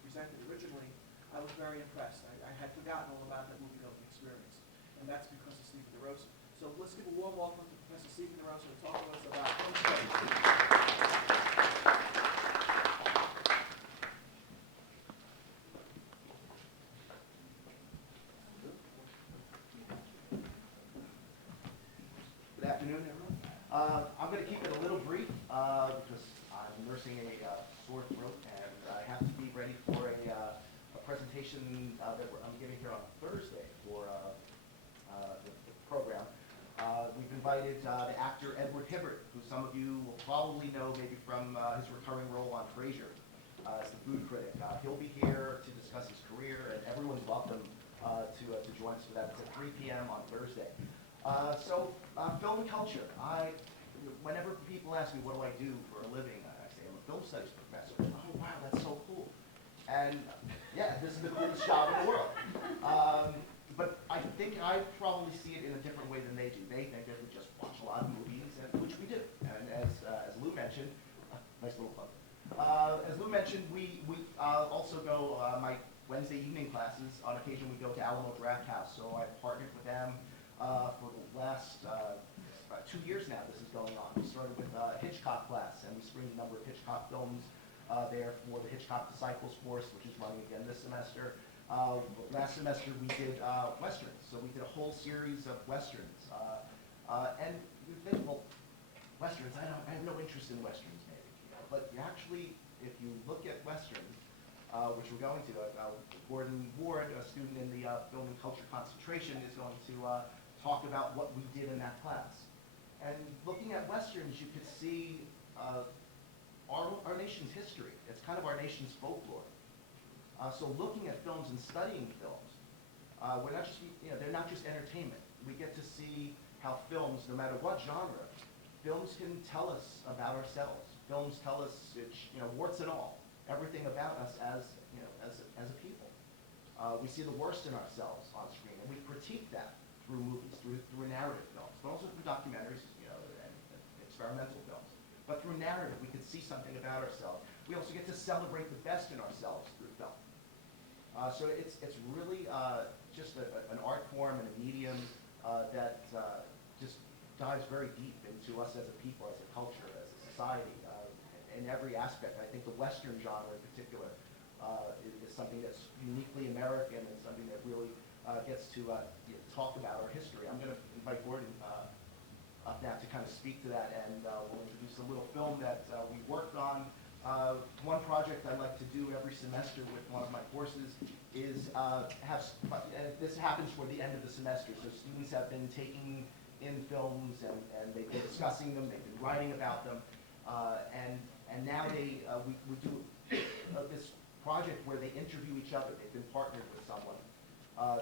presented originally, I was very impressed. I had forgotten all about that movie-going experience, and that's because of Stephen DeRosa. So let's give a warm welcome to Professor Stephen DeRosa to talk to us about film studies. Good afternoon, everyone. I'm going to keep it a little brief because I'm nursing a sore throat, and I have to be ready for a presentation that I'm giving here on Thursday for the program. We've invited the actor Edward Hibbert, who some of you will probably know maybe from his recurring role on Frasier as the food critic. He'll be here to discuss his career, and everyone's welcome to join us for that. It's at 3 p.m. on Thursday. Film and culture. Whenever people ask me what do I do for a living, I say I'm a film studies professor. Oh wow, that's so cool. And yeah, this is the coolest job in the world. But I think I probably see it in a different way than they do. They think that we just watch a lot of movies, which we do. And as Lou mentioned, nice little plug. As Lou mentioned, we also go, my Wednesday evening classes, on occasion we go to Alamo Draft House. So I've partnered with them for the last 2 years now. This is going on. We started with a Hitchcock class, and we screened a number of Hitchcock films there for the Hitchcock Disciples course, which is running again this semester. Last semester we did Westerns, so we did a whole series of Westerns. And you think, well, Westerns, I have no interest in Westerns maybe. But you actually, if you look at Westerns, which we're going to, Gordon Ward, a student in the Film and Culture concentration, is going to talk about what we did in that class. And looking at Westerns, you could see our nation's history. It's kind of our nation's folklore. So looking at films and studying films, we're not just, they're not just entertainment. We get to see how films, no matter what genre, films can tell us about ourselves. Films tell us, warts and all, everything about us as a people. We see the worst in ourselves on screen, and we critique that through movies, through narrative films, but also through documentaries, and experimental films. But through narrative, we can see something about ourselves. We also get to celebrate the best in ourselves through film. So it's really just an art form and a medium that just dives very deep into us as a people, as a culture, as a society, in every aspect. I think the Western genre in particular is something that's uniquely American and something that really gets to talk about our history. I'm going to invite Gordon up now to kind of speak to that, and we'll introduce a little film that we worked on. One project I like to do every semester with one of my courses is this happens for the end of the semester, so students have been taking in films and they've been discussing them, they've been writing about them, and now we do this project where they interview each other. They've been partnered with someone.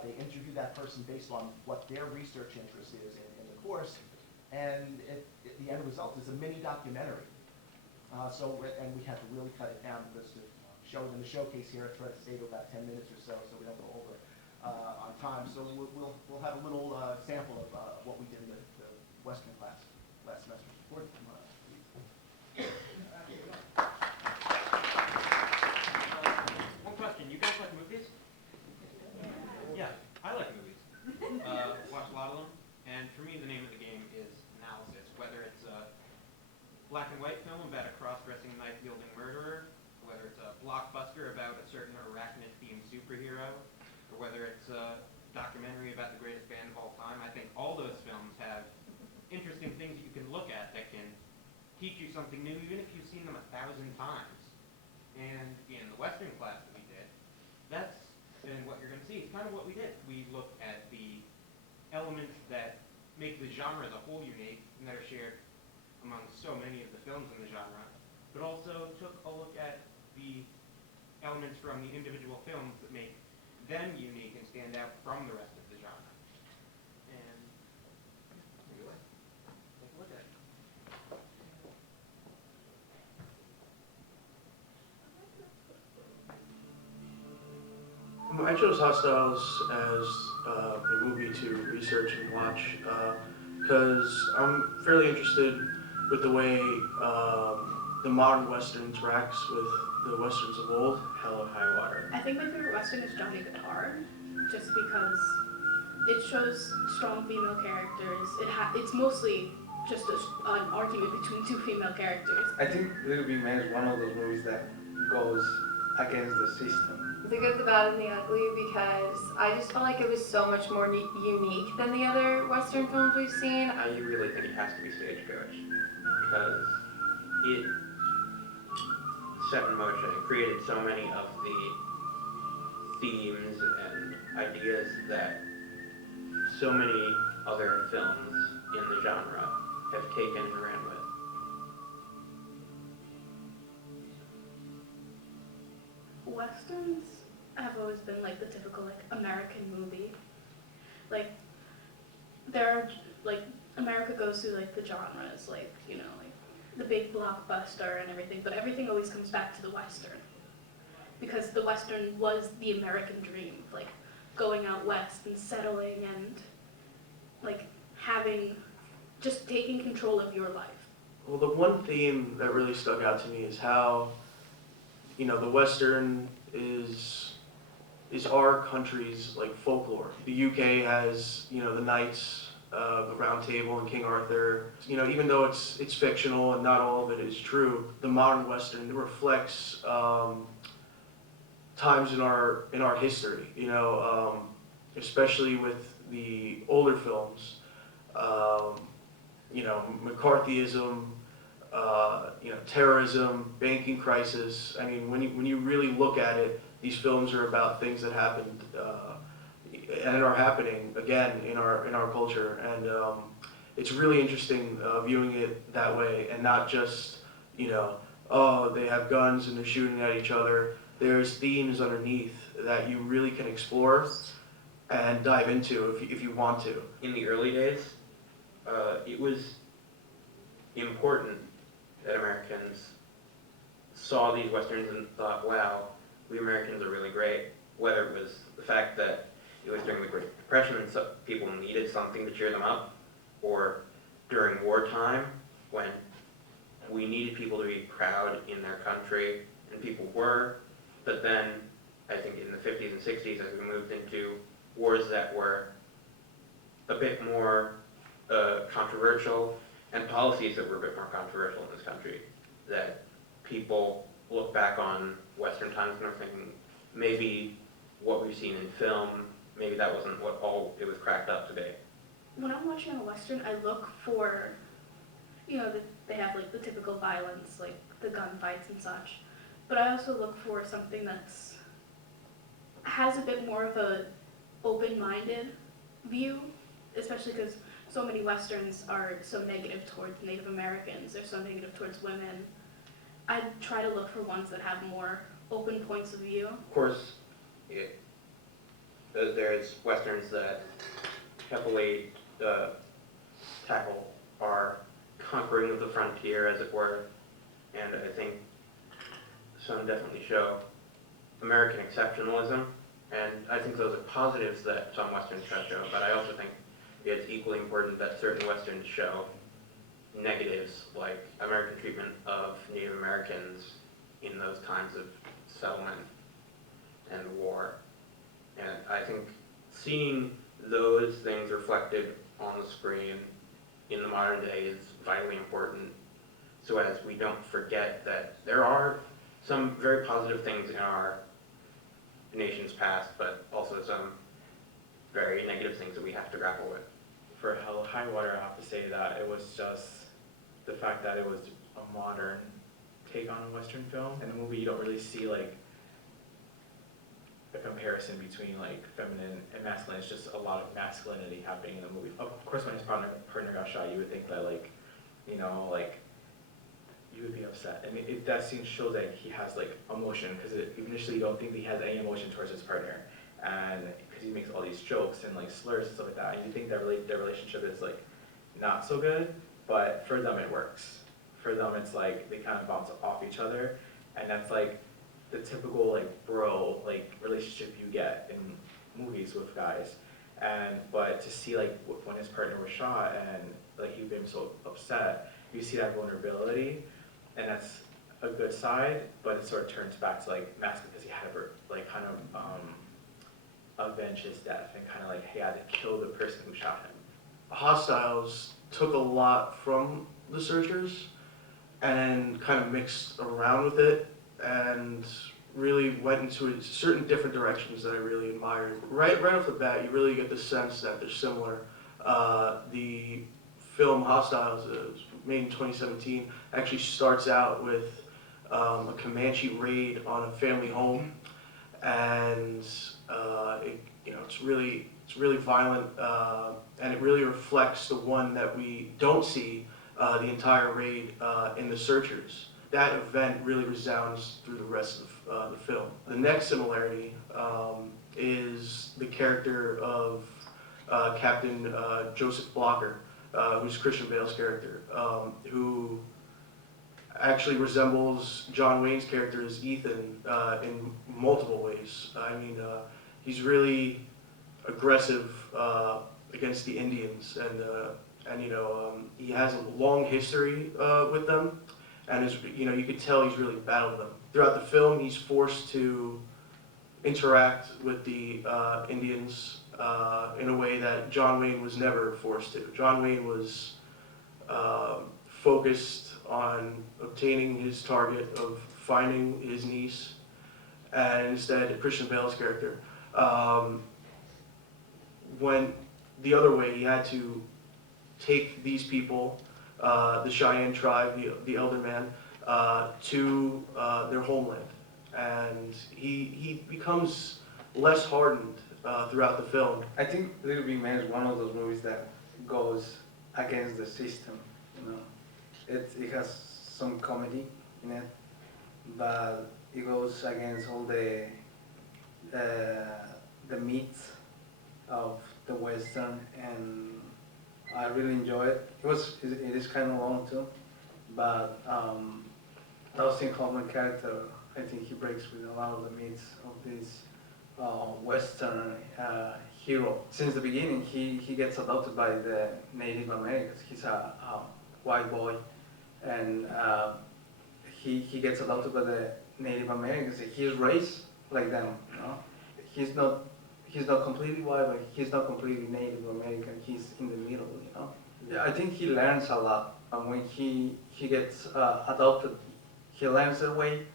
They interview that person based on what their research interest is in the course, and the end result is a mini documentary. And we had to really cut it down because to show it in the showcase here, I try to stay to about 10 minutes or so we don't go over on time. So we'll have a little sample of what we did in the Western class last semester. Gordon, come on up, please. One question, you guys like movies? Yeah, I like movies. Watch a lot of them, and for me the name of the game is analysis, whether it's a black and white film about a cross-dressing knife-wielding murderer, whether it's a blockbuster about a certain arachnid-themed superhero, or whether it's a documentary about the greatest band of all time. I think all those films have interesting things you can look at that can teach you something new, even if you've seen them 1,000 times. And in the Western class that we did, that's been what you're going to see. It's kind of what we did. We looked at the elements that make the genre as a whole unique and that are shared among so many of the films in the genre, but also took a look at the elements from the individual films that make them unique and stand out from the rest of the genre. And anyway, take a look at it. I chose Hostiles as a movie to research and watch because I'm fairly interested with the way the modern Western interacts with the Westerns of old. Hell or High Water. I think my favorite Western is Johnny Guitar, just because it shows strong female characters. It's mostly just an argument between two female characters. I think Little Big Man is one of those movies that goes against the system. The Good, the Bad, and the Ugly, because I just felt like it was so much more unique than the other Western films we've seen. I really think it has to be Stagecoach, because it set in motion and created so many of the themes and ideas that so many other films in the genre have taken and ran with. Westerns have always been like the typical like American movie. Like there are like America goes through like the genres, like, you know, like the big blockbuster and everything, but everything always comes back to the Western. Because the Western was the American dream, like going out west and settling and like just taking control of your life. Well, the one theme that really stuck out to me is how, you know, the Western is our country's like folklore. The UK has, you know, the knights, the Round Table and King Arthur. You know, even though it's fictional and not all of it is true, the modern Western reflects times in our history. You know, especially with the older films. You know, McCarthyism. You know, terrorism, banking crisis. I mean, when you really look at it, these films are about things that happened and are happening again in our culture, and it's really interesting viewing it that way, and not just, you know, oh, they have guns and they're shooting at each other. There's themes underneath that you really can explore and dive into if you want to. In the early days, it was important that Americans saw these Westerns and thought, wow, we Americans are really great. Whether it was the fact that it was during the Great Depression and so people needed something to cheer them up, or during wartime when we needed people to be proud in their country, and people were. But then I think in the 50s and 60s, as we moved into wars that were a bit more controversial, and policies that were a bit more controversial in this country, that people look back on Western times and are thinking, maybe what we've seen in film, maybe that wasn't what all it was cracked up to be. When I'm watching a Western, I look for, you know, they have like the typical violence, like the gunfights and such, but I also look for something has a bit more of a open-minded view, especially because so many Westerns are so negative towards Native Americans, they're so negative towards women. I try to look for ones that have more open points of view. Of course, there's Westerns that heavily tackle our conquering of the frontier, as it were, and I think some definitely show American exceptionalism, and I think those are positives that some Westerns try to show, but I also think it's equally important that certain Westerns show negatives, like American treatment of Native Americans in those times of settlement and war. And I think seeing those things reflected on the screen in the modern day is vitally important, so as we don't forget that there are some very positive things in our nation's past, but also some very negative things that we have to grapple with. For Hell High Water, I have to say that it was just the fact that it was a modern take on a Western film. In the movie, you don't really see like a comparison between like feminine and masculine. It's just a lot of masculinity happening in the movie. Of course, when his partner got shot, you would think that like, you know, like you would be upset. And that scene shows that he has like emotion, because initially you don't think that he has any emotion towards his partner, and because he makes all these jokes and like slurs and stuff like that, and you think that their relationship is like not so good, but for them it works. For them it's like they kind of bounce off each other, and that's like the typical like bro like relationship you get in movies with guys. But to see like when his partner was shot and like he became so upset, you see that vulnerability, and that's a good side, but it sort of turns back to like masculine, because he had to like kind of avenge his death and kind of like he had to kill the person who shot him. Hostiles took a lot from The Searchers and kind of mixed around with it and really went into certain different directions that I really admired. Right off the bat, you really get the sense that they're similar. The film Hostiles, made in 2017, actually starts out with a Comanche raid on a family home, and it's really violent, and it really reflects the one that we don't see the entire raid in The Searchers. That event really resounds through the rest of the film. The next similarity is the character of Captain Joseph Blocker, who's Christian Bale's character, who actually resembles John Wayne's character as Ethan in multiple ways. I mean, he's really aggressive against the Indians, and he has a long history with them, and you could tell he's really battled them. Throughout the film, he's forced to interact with the Indians in a way that John Wayne was never forced to. John Wayne was focused on obtaining his target of finding his niece, and instead Christian Bale's character went the other way. He had to take these people, the Cheyenne tribe, the Elder Man, to their homeland, and he becomes less hardened throughout the film. I think Little Big Man is one of those movies that goes against the system. It has some comedy in it, but it goes against all the myths of the Western, and I really enjoy it. It is kind of long too, but Dustin Hoffman character, I think he breaks with a lot of the myths of this Western hero. Since the beginning, he gets adopted by the Native Americans. He's a white boy, and he gets adopted by the Native Americans. He's raised like them, He's not completely white, but he's not completely Native American. He's in the middle, Yeah, I think he learns a lot. When he gets adopted, he learns that way,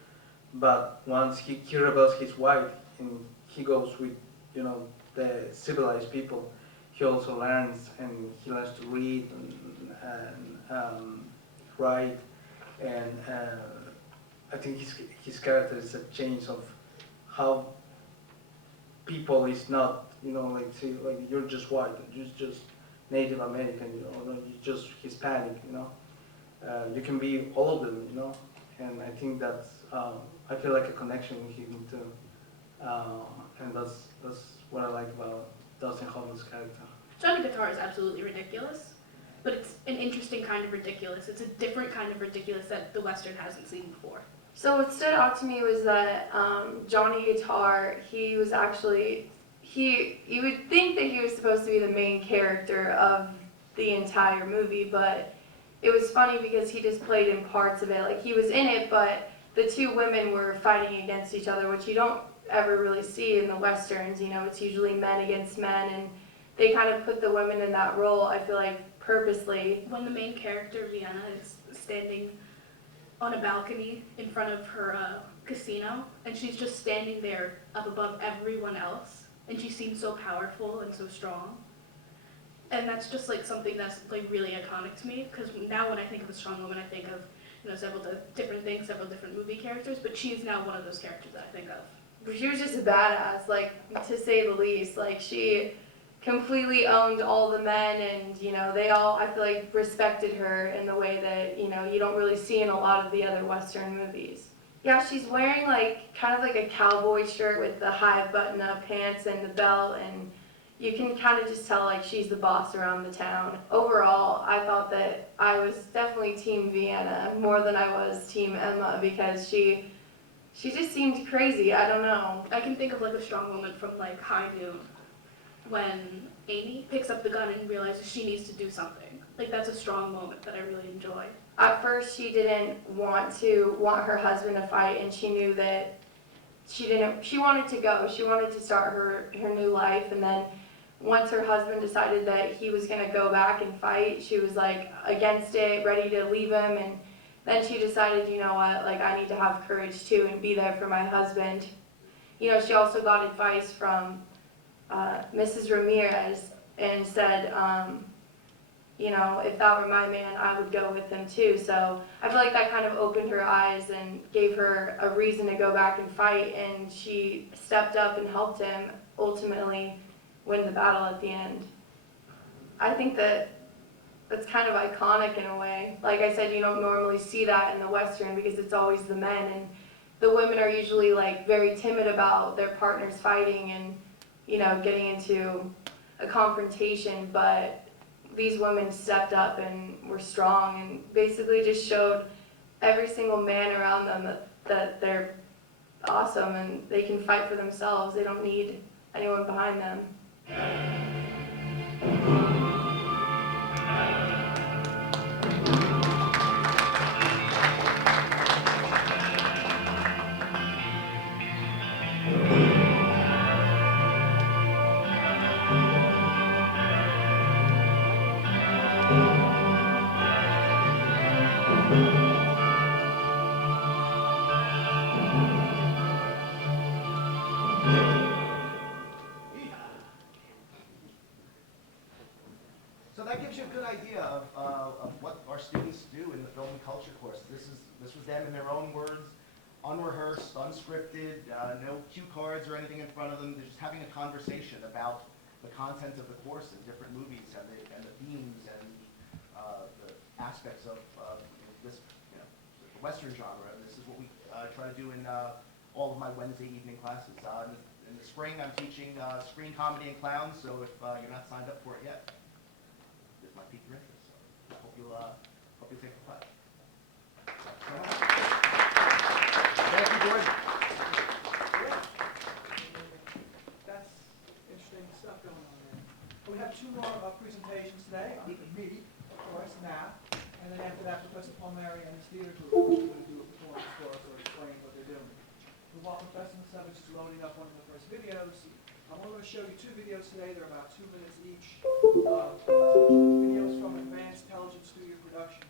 but once he rebels, he's white, and he goes with, the civilized people. He also learns, and he learns to read and write, and I think his character is a change of how people is not, you're just white, you're just Native American, you're just Hispanic, you can be all of them, and I think that's, I feel like a connection with him too, and that's what I like about Dustin Hoffman's character. Johnny Guitar is absolutely ridiculous, but it's an interesting kind of ridiculous. It's a different kind of ridiculous that the Western hasn't seen before. So what stood out to me was that Johnny Guitar, he was actually, you would think that he was supposed to be the main character of the entire movie, but it was funny because he just played in parts of it. Like, he was in it, but the two women were fighting against each other, which you don't ever really see in the Westerns. It's usually men against men, and they kind of put the women in that role, I feel like, purposely. When the main character, Vienna, is standing on a balcony in front of her casino, and she's just standing there up above everyone else, and she seems so powerful and so strong. And that's just like something that's like really iconic to me, because now when I think of a strong woman, I think of, you know, several different things, several different movie characters, but she's now one of those characters that I think of. But she was just a badass, like, to say the least. Like, she completely owned all the men, and, you know, they all, I feel like, respected her in the way that, you know, you don't really see in a lot of the other Western movies. Yeah, she's wearing, like, kind of like a cowboy shirt with the high button-up pants and the belt, and you can kind of just tell, like, she's the boss around the town. Overall, I thought that I was definitely Team Vienna more than I was Team Emma, because she just seemed crazy. I don't know. I can think of like a strong woman from like High Noon, when Amy picks up the gun and realizes she needs to do something. Like, that's a strong moment that I really enjoy. At first, she didn't want her husband to fight, and she knew that she wanted to go. She wanted to start her new life, and then once her husband decided that he was going to go back and fight, she was like against it, ready to leave him, and then she decided, you know what, like, I need to have courage too and be there for my husband. You know, she also got advice from Mrs. Ramirez and said, you know, if that were my man, I would go with him too. So I feel like that kind of opened her eyes and gave her a reason to go back and fight, and she stepped up and helped him ultimately win the battle at the end. I think that's kind of iconic in a way. Like I said, you don't normally see that in the Western because it's always the men, and the women are usually like very timid about their partners fighting and, you know, getting into a confrontation, but these women stepped up and were strong and basically just showed every single man around them that they're awesome and they can fight for themselves. They don't need anyone behind them. So that gives you a good idea of what our students do in the film and culture course. This was them in their own words, unrehearsed, unscripted, no cue cards or anything in front of them. They're just having a conversation about the content of the course and different movies and the themes and the aspects of this, you know, the Western genre. This is what we try to do in all of my Wednesday evening classes. In the spring, I'm teaching screen comedy and clowns. So if you're not signed up for it yet, this might pique your interest. So I hope you'll take the class. Thank you, George. That's interesting stuff going on there. We have two more presentations today. Me, of course, math, and then after that, Professor Palmieri and his theater group are going to do a performance for us or explain what they're doing. While Professor Masevich is loading up one of the first videos, I'm only going to show you two videos today. They're about 2 minutes each. Videos from Advanced Television Studio Production.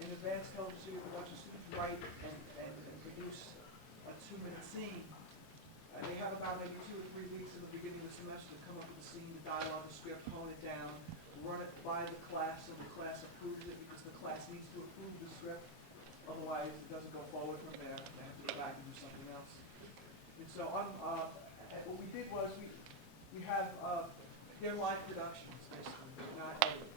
In Advanced Television Studio Production, students write and produce a 2-minute scene. And they have about maybe 2 or 3 weeks in the beginning of the semester to come up with the scene, the dialogue, the script, hone it down, run it by the class, and the class approves it because the class needs to approve the script. Otherwise, it doesn't go forward from there. They have to go back and do something else. And so what we did was we have they're live productions, basically, they're not edited.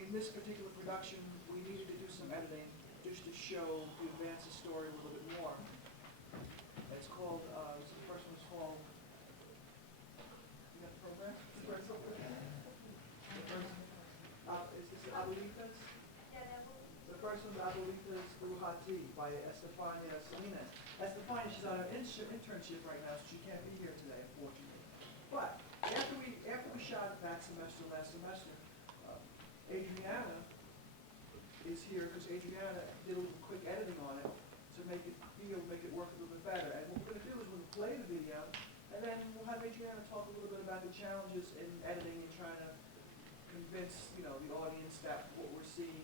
In this particular production, we needed to do some editing just to show the Advance's story a little bit more. It's called, the first one's called, you got the program? The first one? Is this Abuelitas? The first one's Abuelitas Bruhati by Estefania Salinas. Estefania, she's on her internship right now, so she can't be here today, unfortunately. But after we shot it last semester, Adriana is here because Adriana did a little quick editing on it to make it work a little bit better. And what we're going to do is we're going to play the video, and then we'll have Adriana talk a little bit about the challenges in editing and trying to convince, you know, the audience that what we're seeing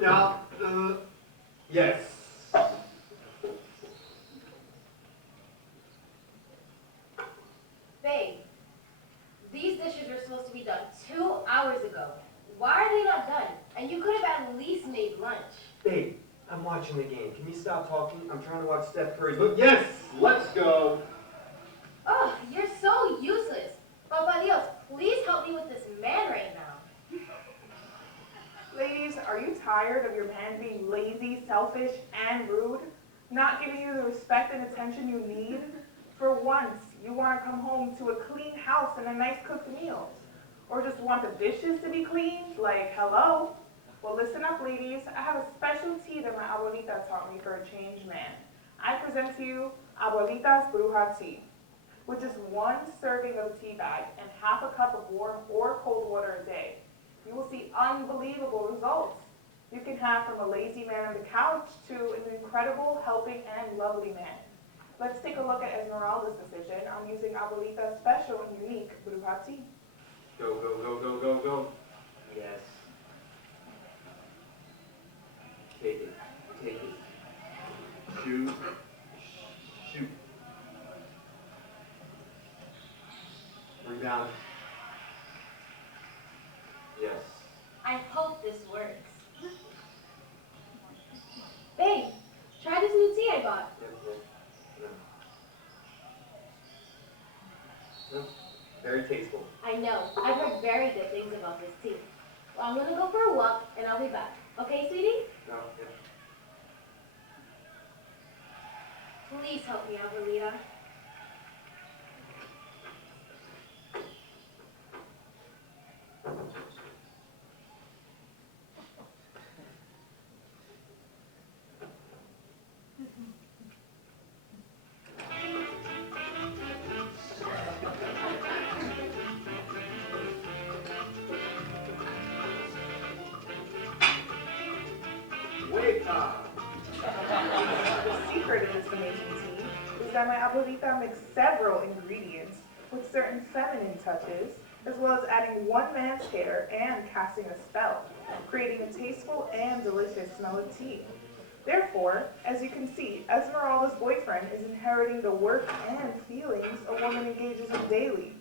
Yeah, yes. Babe, these dishes were supposed to be done 2 hours ago. Why are they not done? And you could have at least made lunch. Babe, I'm watching the game. Can you stop talking? I'm trying to watch Steph Curry's. Yes, let's go. Ugh, you're so useless. Papa Dios, please help me with this man right now. Ladies, are you tired of your man being lazy, selfish, and rude? Not giving you the respect and attention you need? For once, you want to come home to a clean house and a nice cooked meals. Or just want the dishes to be cleaned? Like, hello? Well, listen up, ladies. I have a special tea that my abuelita taught me for a changed man. I present to you Abuelita's Bruja tea, which is 1 serving of a tea bag and half a cup of warm or cold water a day. You will see unbelievable results. You can have from a lazy man on the couch to an incredible, helping, and lovely man. Let's take a look at Esmeralda's decision on using Abuelita's special and unique Bruja tea. Go, go, go, go, go, go. Yes. Take it. Take it. Shoot. Shoot. Rebound. Yes. I hope this works. Babe, try this new tea I bought. No. Very tasteful. I know. I've heard very good things about this tea. Well, I'm gonna go for a walk and I'll be back. Okay, sweetie? No, yeah. Please help me, Abuelita. The secret of this amazing tea is that my abuelita mixed several ingredients with certain feminine touches, as well as adding one man's hair and casting a spell, creating a tasteful and delicious smell of tea. Therefore, as you can see, Esmeralda's boyfriend is inheriting the work and feelings a woman engages in daily.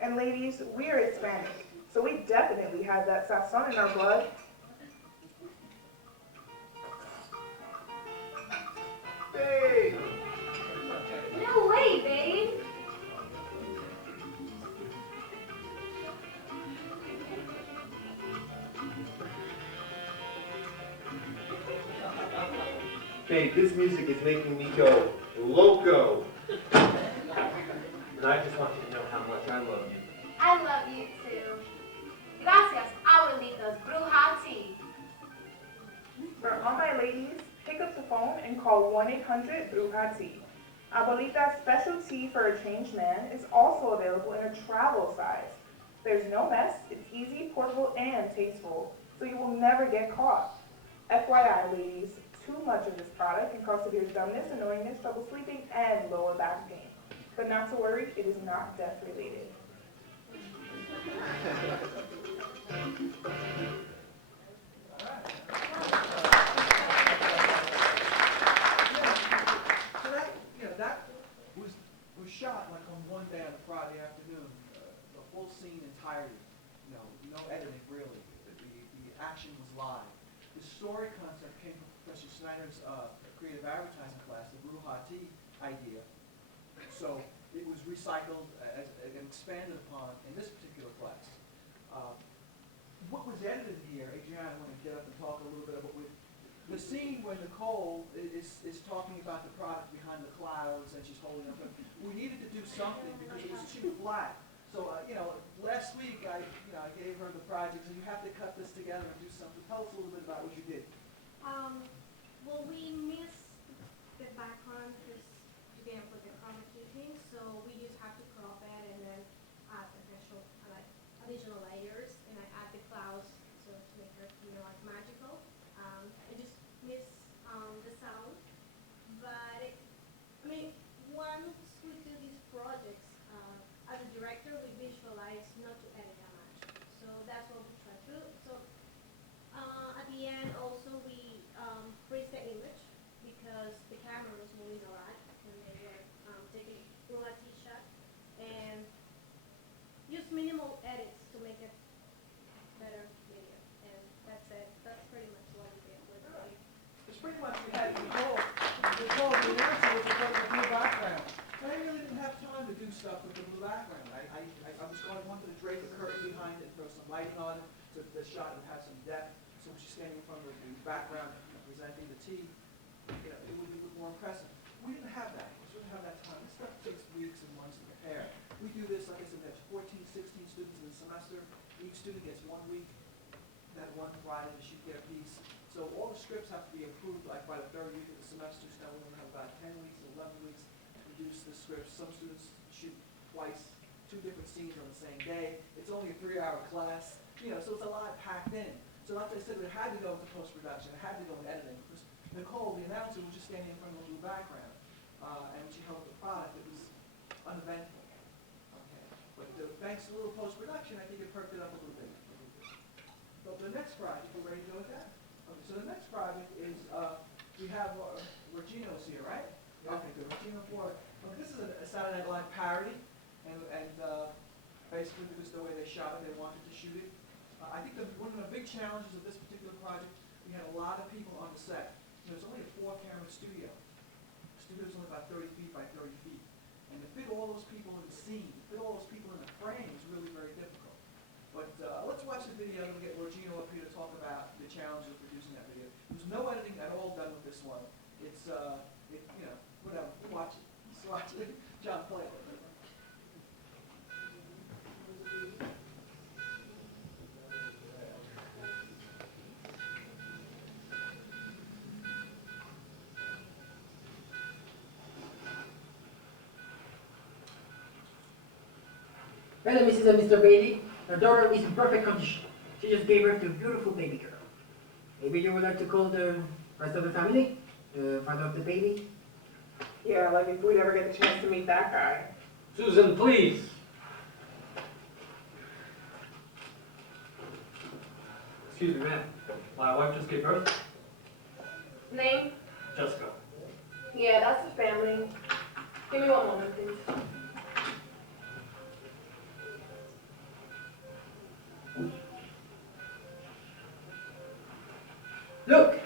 And ladies, we are Hispanic, so we definitely have that sazon in our blood. Babe! No way, babe! Babe, this music is making me go loco. And I just want you to know how much I love you. I love you too. Gracias, Abuelita's Bruja tea. For all my ladies, pick up the phone and call 1-800-BRUJA-TEA. Abuelita's special tea for a changed man is also available in a travel size. There's no mess, it's easy, portable, and tasteful, so you will never get caught. FYI, ladies, too much of this product can cause severe dumbness, annoyingness, trouble sleeping, and lower back pain. But not to worry, it is not death related. So that was shot like on one day on a Friday afternoon, the full scene entirety. No editing really. The action was live. The story concept came from Professor Snyder's creative advertising class, the Bruja tea idea. So it was recycled and expanded upon in this particular class. What was edited here, Adriana, I want to get up and talk a little bit about the scene where Nicole is talking about the product behind the clouds and she's holding up. We needed to do something because it was too flat. So last week I gave her the project, and you have to cut this together and do something. Tell us a little bit about what you did. Well, we missed the background because you didn't put the chroma key in, so we just have to crop it and then add additional layers, and I add the clouds to make it like magical. I just miss the sound, but once we do these projects, as a director, we visualize not to edit that much. So that's what we try to do. So at the end, also pretty much we had Nicole, the announcer, was in front of the blue background. And I really didn't have time to do stuff with the blue background. I wanted to drape a curtain behind it, throw some lighting on it, so that the shot would have some depth. So when she's standing in front of the background presenting the tea, it would look more impressive. We didn't have that. We didn't have that time. This stuff takes weeks and months to prepare. We do this, like I said, there's 14, 16 students in the semester. Each student gets 1 week. That one Friday to shoot their piece. So all the scripts have to be approved like by the 3rd week of the semester. So we have about 10 weeks, 11 weeks to produce the scripts. Some students shoot twice, 2 different scenes on the same day. It's only a 3-hour class, so it's a lot packed in. So like I said, it had to go into post-production. It had to go into editing because Nicole, the announcer, was just standing in front of a blue background. And when she held up the product, it was uneventful. Okay. But thanks to a little post-production, I think it perked it up a little bit. So the next project, we're ready to go with that? Okay, so the next project is, we have, Regino's here, right? Okay, good, Regino Florida. This is a Saturday Night Live parody, and basically because the way they shot it, they wanted to shoot it. I think one of the big challenges of this particular project, we had a lot of people on the set. It's only a 4-camera studio. The studio's only about 30 feet by 30 feet. And to fit all those people in the scene, to fit all those people in the frame is really very difficult. But let's watch the video and we'll get Regino up here to talk about the challenges of producing that video. There's no editing at all done with this one. It's, whatever. Watch it. Just watch it. John, play it. Hello, Mrs. and Mr. Bailey. Your daughter is in perfect condition. She just gave birth to a beautiful baby girl. Maybe you would like to call the rest of the family? The father of the baby? Yeah, like if we'd ever get the chance to meet that guy. Susan, please. Excuse me, ma'am. My wife just gave birth. Name? Jessica. Yeah, that's the family. Give me 1 moment, please. Look,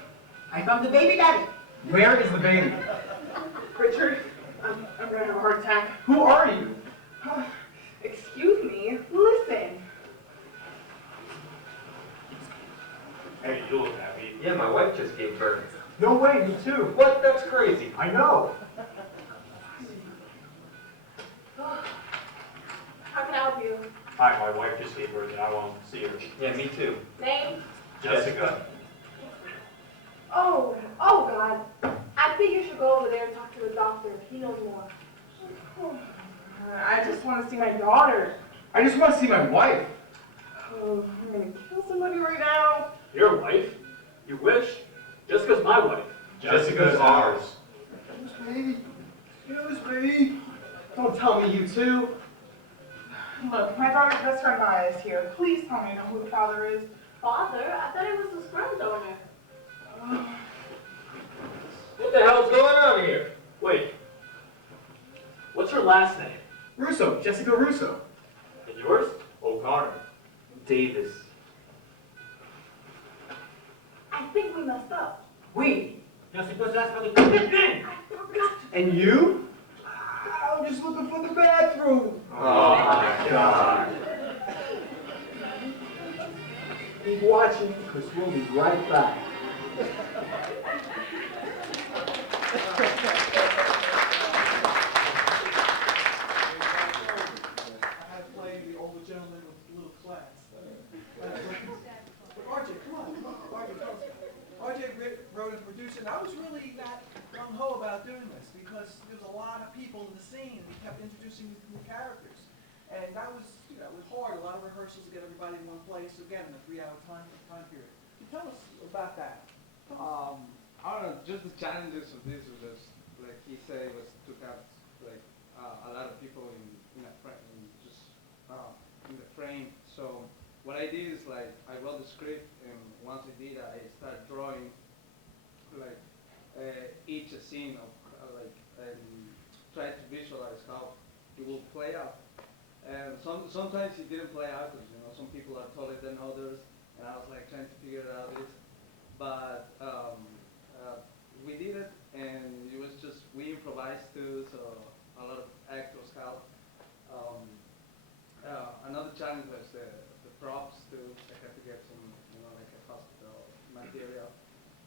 I found the baby daddy. Where is the baby? Richard, I'm gonna have a heart attack. Who are you? Excuse me, listen. Hey, you look happy. Yeah, my wife just gave birth. No way, me too. What? That's crazy. I know. How can I help you? Hi, my wife just gave birth and I want to see her. Yeah, me too. Name? Jessica. Oh God. I think you should go over there and talk to the doctor. He knows more. I just want to see my daughter. I just want to see my wife. Oh, I'm gonna kill somebody right now. Your wife? You wish? Jessica's my wife. Jessica's ours. Excuse me. Excuse me. Don't tell me you too. Look, my daughter's best friend Maya is here. Please tell me you know who the father is. Father? I thought it was the sperm donor. What the hell's going on here? Wait. What's her last name? Russo, Jessica Russo. And yours? O'Connor. Davis. I think we messed up. We? Jessica's asked for the commitment. And you? I'm just looking for the bathroom. Oh my God. Keep watching, because we'll be right back. I had played the older gentleman with little class. But RJ, come on. RJ, tell us. RJ wrote and produced it, and I was really not gung-ho about doing this because there's a lot of people in the scene. We kept introducing new characters. And that was, it was hard. A lot of rehearsals to get everybody in one place. Again, in a 3-hour time period. Can you tell us about that? I don't know, just the challenges of this was just, like he said, was to have like a lot of people in a frame, in the frame. So what I did is like I wrote the script, and once I did, I started drawing like each scene of and try to visualize how it will play out. And sometimes it didn't play out because some people are taller than others, and I was like trying to figure it out. But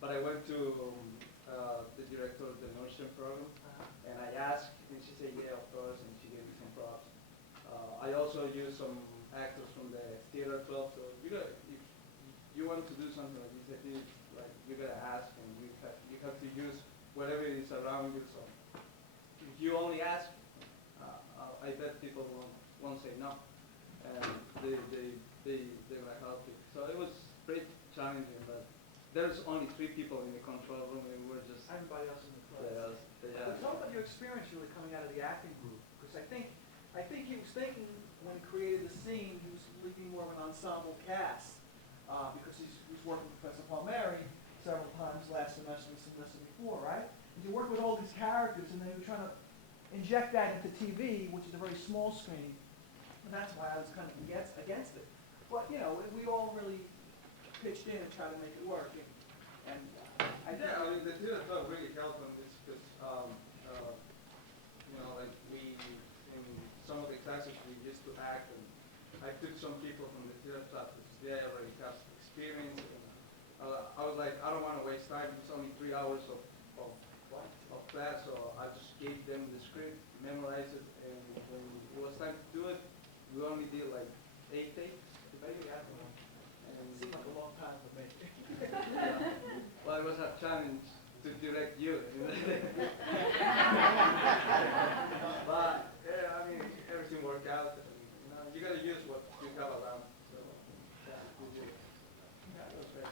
but I went to the director of the immersion program, and I asked, and she said, yeah, of course, and she gave me some props. I also used some actors from the theater club, so if you want to do something like this, like you gotta ask, and you have to use whatever is around you. So if you only ask, I bet people won't say no, and they will help you. So it was pretty challenging, but there's only 3 people in the control room, and we're just Everybody else in the class. yeah. But tell about your experience really coming out of the acting group, because I think he was thinking when he created the scene, he was leaving more of an ensemble cast, because he's worked with Professor Palmieri several times last semester and the semester before, right? And you work with all these characters, and then you're trying to inject that into TV, which is a very small screen, and that's why I was kind of against it. But we all really pitched in and tried to make it work, and I think. Yeah, I mean, the theater club really helped on this because, like in some of the classes we used to act, and I took some people from the theater club because they already have experience. And, I was like, I don't want to waste time. It's only 3 hours of class, so I just gave them the script, memorized it, and when it was time to do it, we only did like 8 takes. Maybe I don't know. And it seemed like a long time for me. yeah. Well, it was a challenge to direct you. But yeah, I mean, everything worked out. And, you gotta use what you have around. So, yeah, we did. Yeah, it was great.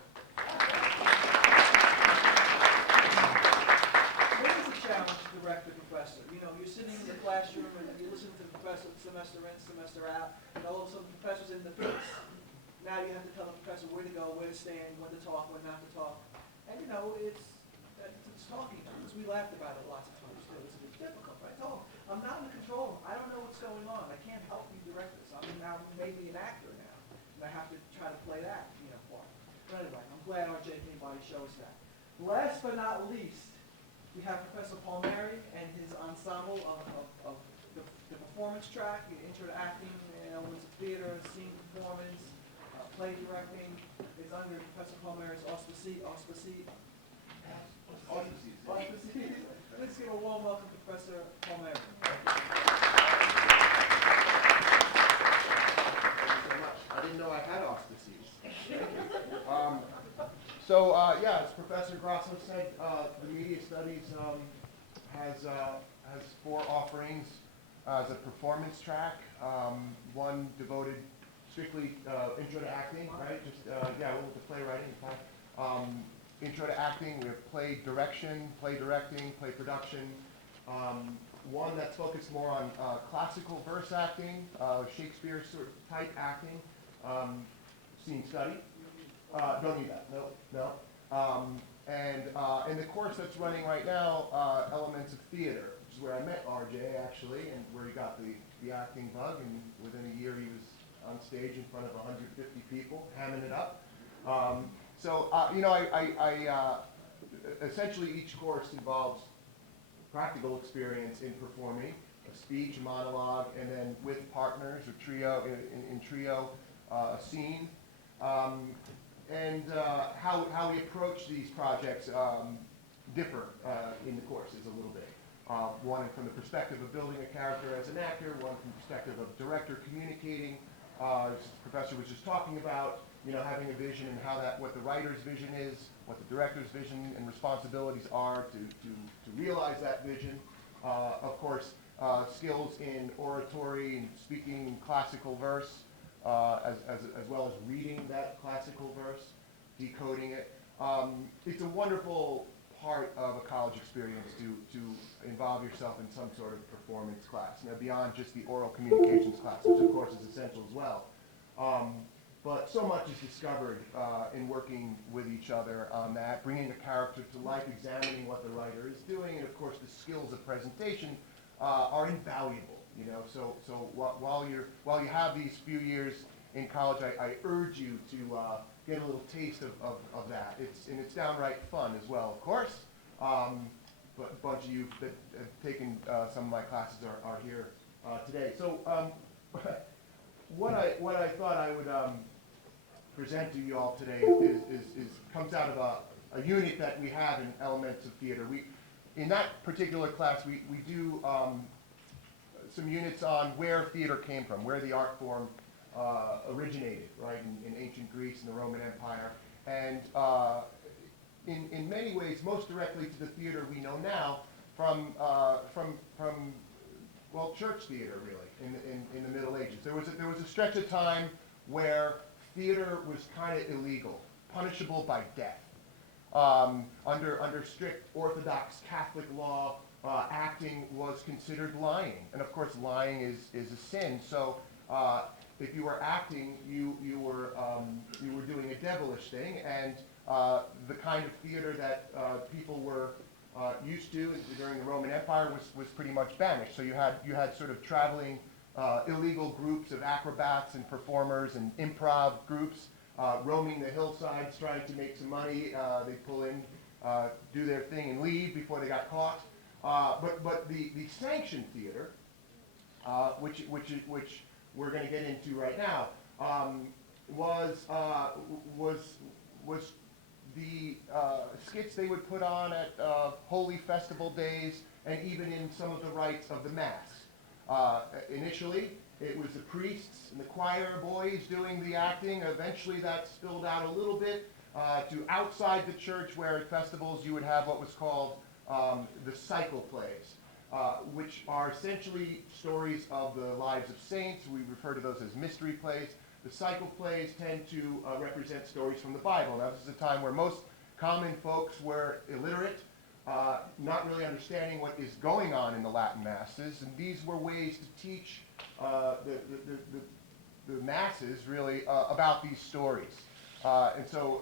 What is a challenge to direct the professor? You're sitting in the classroom and you listen to the professor semester in, semester out, and all of a sudden the professor's in the piece. Now you have to tell the professor where to go, where to stand, when to talk, when not to talk. And it's talking because we laughed about it lots of times too. It's difficult, right? I told him, I'm not in the control room. I don't know what's going on. I can't help you direct this. I'm now maybe an actor now, and I have to try to play that part. But anyway, I'm glad RJ came by to show us that. Last but not least, we have Professor Palmieri and his ensemble of the performance track, the intro to acting, elements of theater, scene performance, play directing. It's under Professor Palmieri's auspices. Let's give a warm welcome to Professor Palmieri. Thank you so much. I didn't know I had auspices. Yeah, as Professor Grasso said, the Media Studies has 4 offerings as a performance track, one devoted strictly intro to acting, right? Just with the playwriting, in fact. Intro to acting, we have play direction, play directing, play production. One that's focused more on classical verse acting, Shakespeare sort of type acting, scene study. Don't need that, no. And the course that's running right now, Elements of Theater, which is where I met RJ actually, and where he got the acting bug, and within a year he was on stage in front of 150 people, hamming it up. Essentially each course involves practical experience in performing a speech, a monologue, and then with partners or trio, in trio, a scene. How we approach these projects differ in the courses a little bit. One from the perspective of building a character as an actor, one from the perspective of director communicating, as the professor was just talking about, having a vision and what the writer's vision is, what the director's vision and responsibilities are to realize that vision. Of course, skills in oratory and speaking in classical verse, as well as reading that classical verse, decoding it. It's a wonderful part of a college experience to involve yourself in some sort of performance class. Now, beyond just the oral communications class, which of course is essential as well. But so much is discovered in working with each other on that, bringing a character to life, examining what the writer is doing, and of course the skills of presentation are invaluable. So while you have these few years in college, I urge you to get a little taste of that. It's downright fun as well, of course. But a bunch of you that have taken some of my classes are here today. So what I thought I would present to you all today comes out of a unit that we have in Elements of Theater. In that particular class, we do some units on where theater came from, where the art form originated, right, in ancient Greece and the Roman Empire. And in many ways, most directly to the theater we know now from well, church theater, really, in the Middle Ages. There was a stretch of time where theater was kind of illegal, punishable by death. Under strict Orthodox Catholic law, acting was considered lying, and of course, lying is a sin. So, if you were acting, you were doing a devilish thing, and the kind of theater that people were used to during the Roman Empire was pretty much banished. So you had sort of traveling illegal groups of acrobats and performers and improv groups roaming the hillsides trying to make some money. They pull in, do their thing and leave before they got caught. But the sanctioned theater, which we're going to get into right now, was the skits they would put on at holy festival days and even in some of the rites of the Mass. Initially, it was the priests and the choir boys doing the acting. Eventually, that spilled out a little bit to outside the church, where at festivals you would have what was called the cycle plays, which are essentially stories of the lives of saints. We refer to those as mystery plays. The cycle plays tend to represent stories from the Bible. Now, this is a time where most common folks were illiterate, not really understanding what is going on in the Latin masses, and these were ways to teach the masses, really, about these stories. And so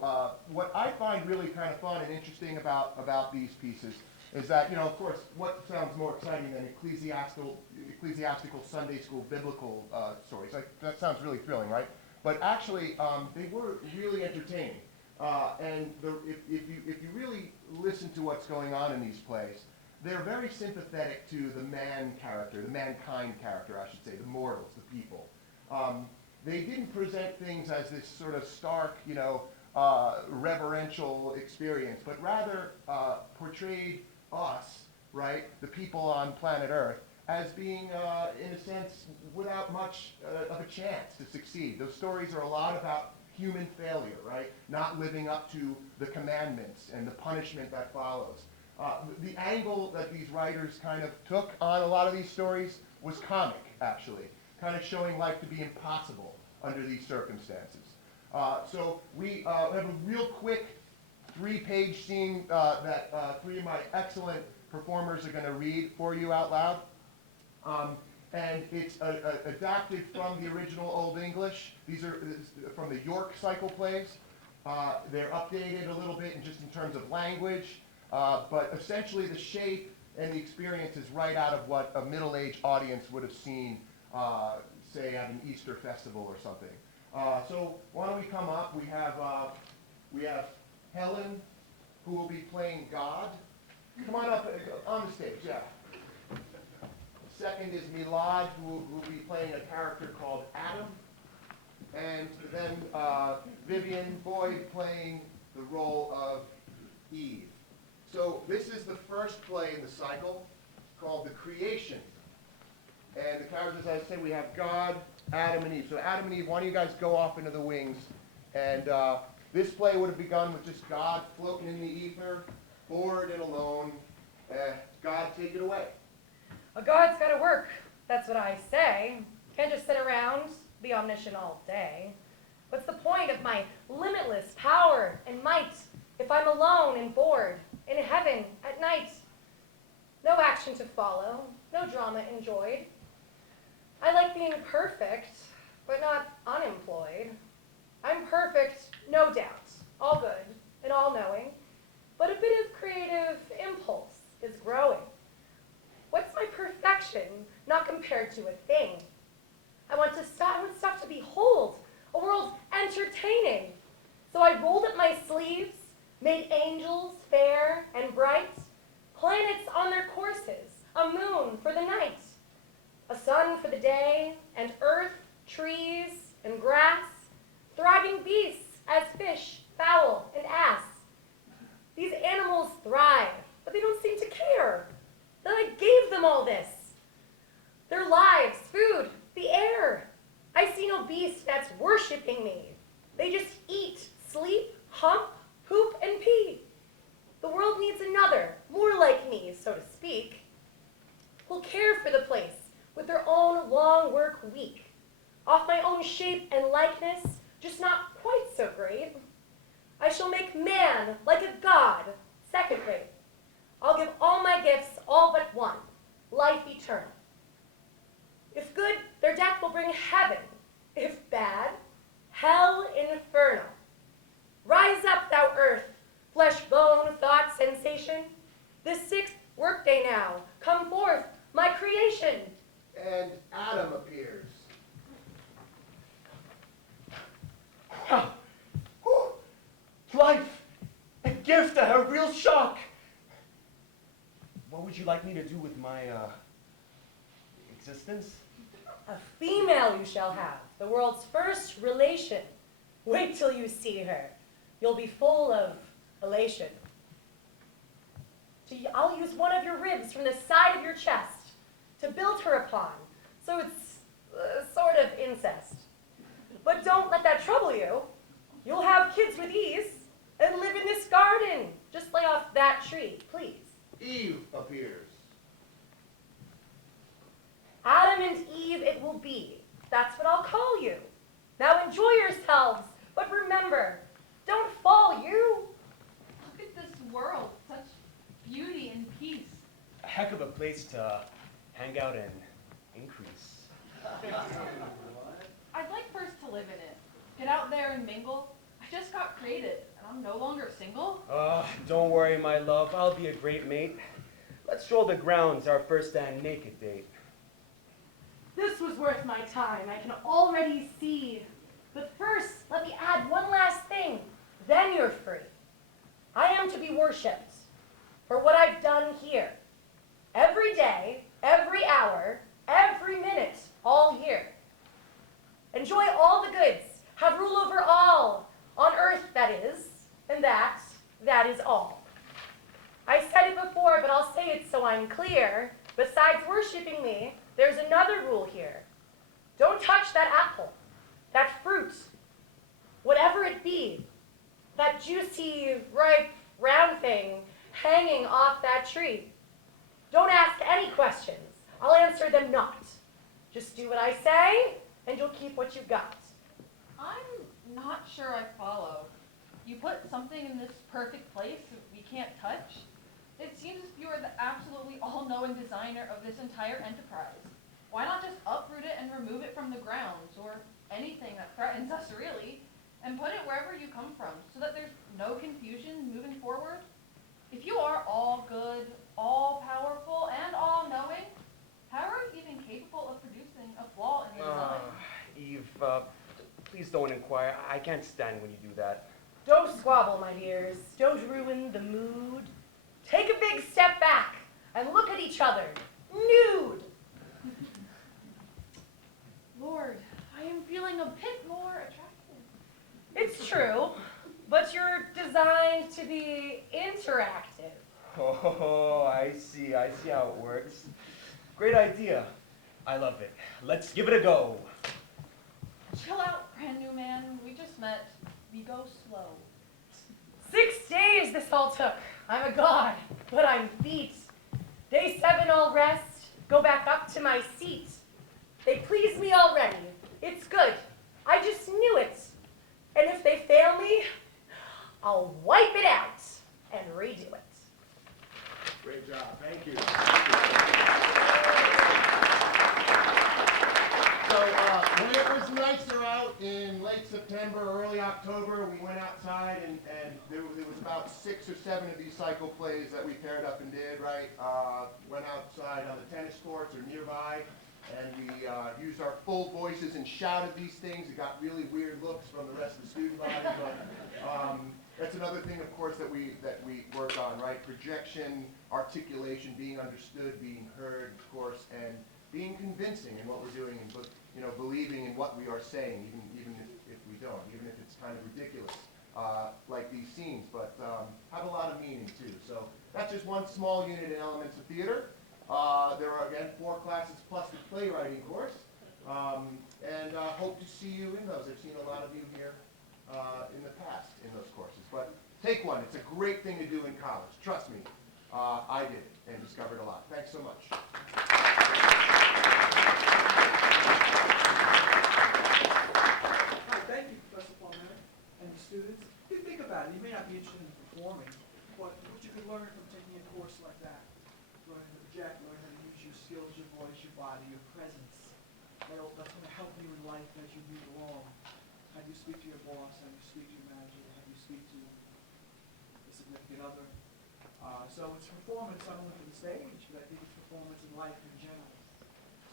what I find really kind of fun and interesting about these pieces is that, of course, what sounds more exciting than ecclesiastical Sunday school biblical stories? That sounds really thrilling, right? But actually, they were really entertaining. And if you really listen to what's going on in these plays, they're very sympathetic to the man character, the mankind character, I should say, the mortals, the people. They didn't present things as this sort of stark, reverential experience, but rather portrayed us, right, the people on planet Earth, as being, in a sense, without much of a chance to succeed. Those stories are a lot about human failure, right, not living up to the commandments and the punishment that follows. The angle that these writers kind of took on a lot of these stories was comic, actually, kind of showing life to be impossible under these circumstances. So we have a real quick 3-page scene that 3 of my excellent performers are going to read for you out loud. And it's adapted from the original Old English. These are from the York cycle plays. They're updated a little bit just in terms of language, but essentially the shape and the experience is right out of what a middle-aged audience would have seen, say, at an Easter festival or something. So why don't we come up? We have Helen, who will be playing God. Come on up on the stage, yeah. Second is Milad, who will be playing a character called Adam. And then Vivian Boyd playing the role of Eve. So this is the first play in the cycle called The Creation. And the characters, as I say, we have God, Adam, and Eve. So Adam and Eve, why don't you guys go off into the wings? And this play would have begun with just God floating in the ether, bored and alone. God, take it away. A God's gotta work, that's what I say. Can't just sit around, be omniscient all day. What's the point of my limitless power and might if I'm alone and bored in heaven at night? No action to follow, no drama enjoyed. I like being perfect, but not unemployed. I'm perfect, no doubt, all good and all-knowing, but a bit of creative impulse is growing. What's my perfection not compared to a thing? I want stuff to behold, a world entertaining. So I rolled up my sleeves, made angels fair and bright, planets on their courses, a moon for the night, a sun for the day, and earth, trees, and grass, thriving beasts as fish, fowl, and ass. These animals thrive, but they don't seem to care that I gave them all this. Their lives, food, the air. I see no beast that's worshiping me. They just eat, sleep, hump, poop, and pee. The world needs another, more like me, so to speak, who'll care for the place with their own long work week. Off my own shape and likeness, just not quite so great. I shall make man like a god, second rate. I'll give all my gifts, all but one, life eternal. If good, their death will bring heaven. If bad, hell infernal. Rise up, thou earth, flesh, bone, thought, sensation. This sixth workday now, come forth, my creation. And Adam appears. Life! A gift, a real shock! What would you like me to do with my, existence? A female you shall have, the world's first relation. Wait till you see her. You'll be full of elation. I'll use one of your ribs from the side of your chest to build her upon, so it's sort of incest. But don't let that trouble you. You'll have kids with ease and live in this garden. Just lay off that tree, please. Eve appears. Adam and Eve it will be. That's what I'll call you. Now enjoy yourselves, but remember, don't fall you. Look at this world, such beauty and peace. A heck of a place to hang out and increase. I'd like first to live in it. Get out there and mingle. I just got created, and I'm no longer single. Don't worry, my love. I'll be a great mate. Let's stroll the grounds, our first and naked date. This was worth my time, I can already see. But first, let me add one last thing. Then you're free. I am to be worshipped for what I've done here. Every day, every hour, every minute, all year. Enjoy all the goods. Have rule over all. On earth, that is. And that is all. I said it before, but I'll say it so I'm clear. Besides worshiping me, there's another rule here. Don't touch that apple, that fruit, whatever it be, that juicy, ripe, round thing hanging off that tree. Don't ask any questions. I'll answer them not. Just do what I say, and you'll keep what you got. I'm not sure I follow. You put something in this perfect place that we can't touch? It seems as if you are the absolutely all-knowing designer of this entire enterprise. Why not just uproot it and remove it from the grounds, or anything that threatens us really, and put it wherever you come from, so that there's no confusion moving forward? If you are all good, all-powerful, and all-knowing, how are you even capable of producing a flaw in your design? Eve, please don't inquire. I can't stand when you do that. Don't squabble, my dears. Don't ruin the mood. Take a big step back and look at each other, nude. Lord, I am feeling a bit more attractive. It's true, but you're designed to be interactive. Oh, I see how it works. Great idea. I love it. Let's give it a go. Chill out, brand new man. We just met. We go slow. 6 days this all took. I'm a god, but I'm beat. Day 7 I'll rest, go back up to my seat. They please me already. It's good. I just knew it. And if they fail me, I'll wipe it out and redo it. Great job. Thank you. So when it was nicer out in late September, early October, we went outside and there was about 6 or 7 of these cycle plays that we paired up and did, right? Went outside on the tennis courts or nearby, and we used our full voices and shouted these things. It got really weird looks from the rest of the student body, but that's another thing, of course, that we work on, right? Projection, articulation, being understood, being heard, of course, and being convincing in what we're doing, and believing in what we are saying, even if we don't, even if it's kind of ridiculous. like these scenes, but have a lot of meaning too. So that's just one small unit in Elements of Theater. There are, again, 4 classes plus the playwriting course. And hope to see you in those. I've seen a lot of you here in the past in those courses. But take one. It's a great thing to do in college. Trust me. I did and discovered a lot. Thanks so much. Hi, thank you, Professor Palmer, and the students. You think about it. You may not be interested in performing, but what you can learn from taking a course like that, learning to project, learning how to use your skills, your voice, your body, your presence. That's going to help you in life as you move along. How do you speak to your boss? How do you speak to your manager? How do you speak to a significant other? So it's performance not only for the stage, but I think it's performance in life in general.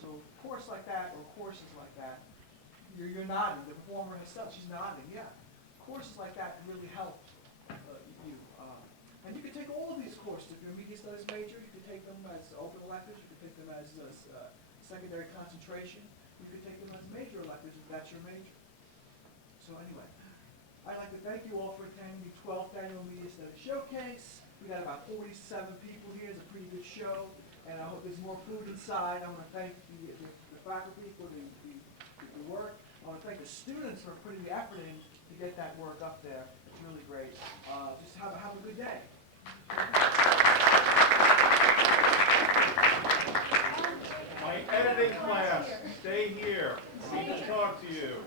So a course like that, or courses like that, you're nodding. The performer herself, she's nodding. Yeah, courses like that really help you. And you can take all of these courses. If you're a media studies major, you can take them as open electives. You can take them as secondary concentration. You can take them as major electives if that's your major. So anyway, I'd like to thank you all for attending the 12th Annual Media Studies Showcase. We got about 47 people here. It's a pretty good show, and I hope there's more food inside. I want to thank the faculty for the work. I want to thank the students for putting the effort in to get that work up there. It's really great. Just have a good day. My editing class, stay here. I need to talk to you.